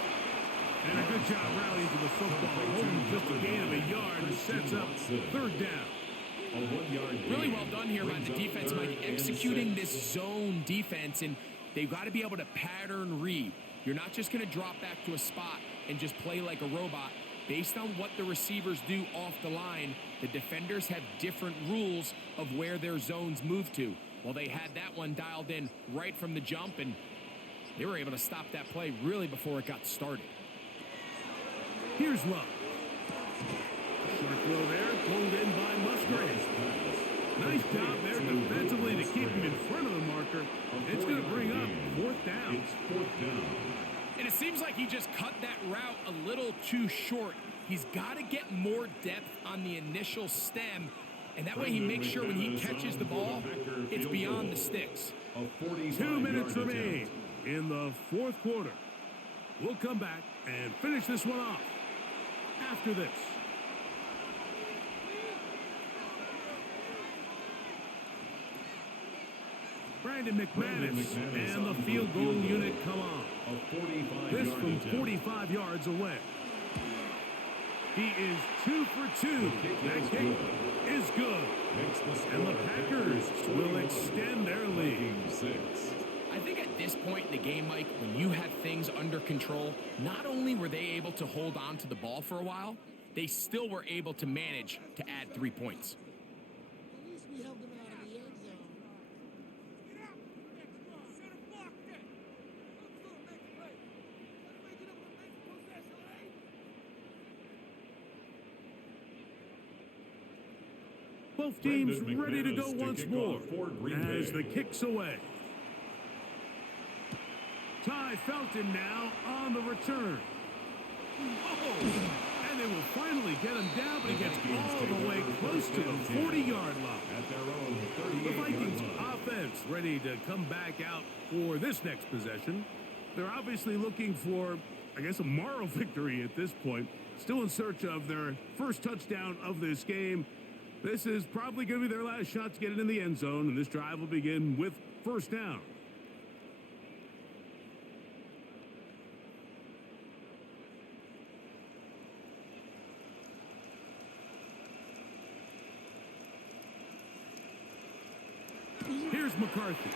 And a good job rallying to the football. Holding just a gain of a yard and sets up 3rd down. A 1-yard gain. Really well done here by the defense, Mike, executing this zone defense, and they've got to be able to pattern read. You're not just going to drop back to a spot and just play like a robot. Based on what the receivers do off the line, the defenders have different rules of where their zones move to. Well, they had that one dialed in right from the jump, and they were able to stop that play really before it got started. Here's Love. Short throw there, pulled in by Musgrave. Nice job there defensively to keep him in front of the marker. It's going to bring up 4th down. It's 4th down. And it seems like he just cut that route a little too short. He's got to get more depth on the initial stem, and that way he makes sure when he catches the ball, it's beyond the sticks. 2 minutes remain in the 4th quarter. We'll come back and finish this one off after this. Brandon McManus, and the field goal unit come on. This from 45 yards away. He is 2 for 2. That kick is good. And the Packers will extend their lead. I think at this point in the game, Mike, when you have things under control, not only were they able to hold on to the ball for a while, they still were able to manage to add 3 points. At least we held them out of the end zone. Both teams ready to go once more as the kick's away. Ty Felton now on the return. Oh, and they will finally get him down, but he gets all the way close to the 40-yard line. The Vikings offense ready to come back out for this next possession. They're obviously looking for, I guess, a moral victory at this point. Still in search of their first touchdown of this game. This is probably going to be their last shot to get it in the end zone, and this drive will begin with first down. Here's McCarthy.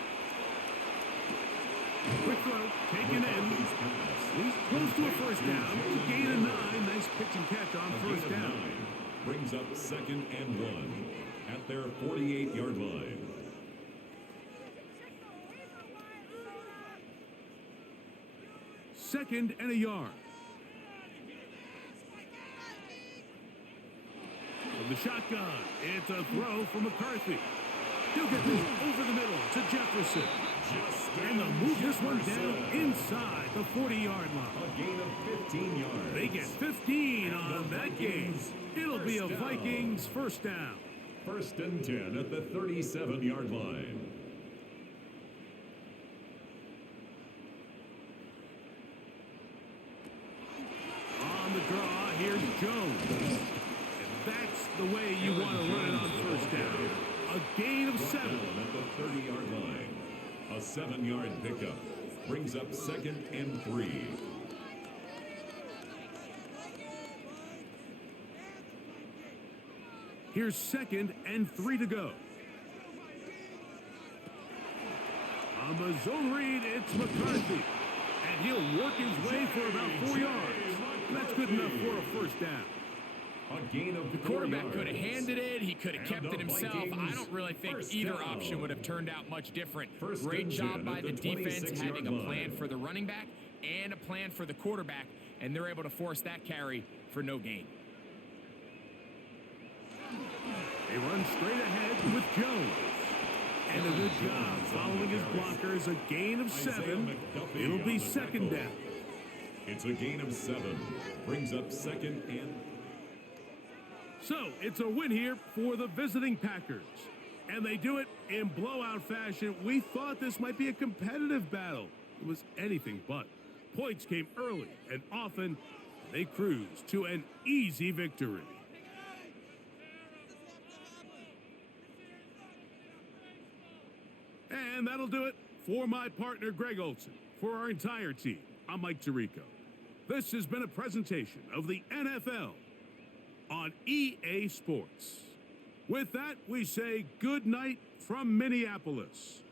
Quick throw, taken in. He's close to a first down. To gain a 9. Nice pitch and catch on first down. Brings up 2nd and 1 at their 48-yard line. Second and a yard. From the shotgun, it's a throw for McCarthy. He'll get this over the middle to Jefferson. And they'll move this one down inside the 40-yard line. A gain of 15 yards. They get 15 on that game. It'll be a Vikings first down. 1st and 10 at the 37-yard line. On the draw, here's Jones. And that's the way you want to run it on first down. A gain of 7. At the 30-yard line. A 7-yard pickup. Brings up 2nd and 3. Here's 2nd and 3 to go. On the zone read, it's McCarthy. And he'll work his way for about 4 yards. That's good enough for a first down. A gain of The quarterback could have handed it. He could have kept it himself. I don't really think either option would have turned out much different. Great job by the defense having a plan for the running back and a plan for the quarterback, and they're able to force that carry for no gain. They run straight ahead with Jones. And a good job following his blockers. A gain of 7. It'll be 2nd down. It's a gain of 7. Brings up 2nd and... So, it's a win here for the visiting Packers. And they do it in blowout fashion. We thought this might be a competitive battle. It was anything but. Points came early and often. They cruised to an easy victory. And that'll do it for my partner, Greg Olson. For our entire team, I'm Mike Tirico. This has been a presentation of the NFL on EA Sports. With that, we say good night from Minneapolis.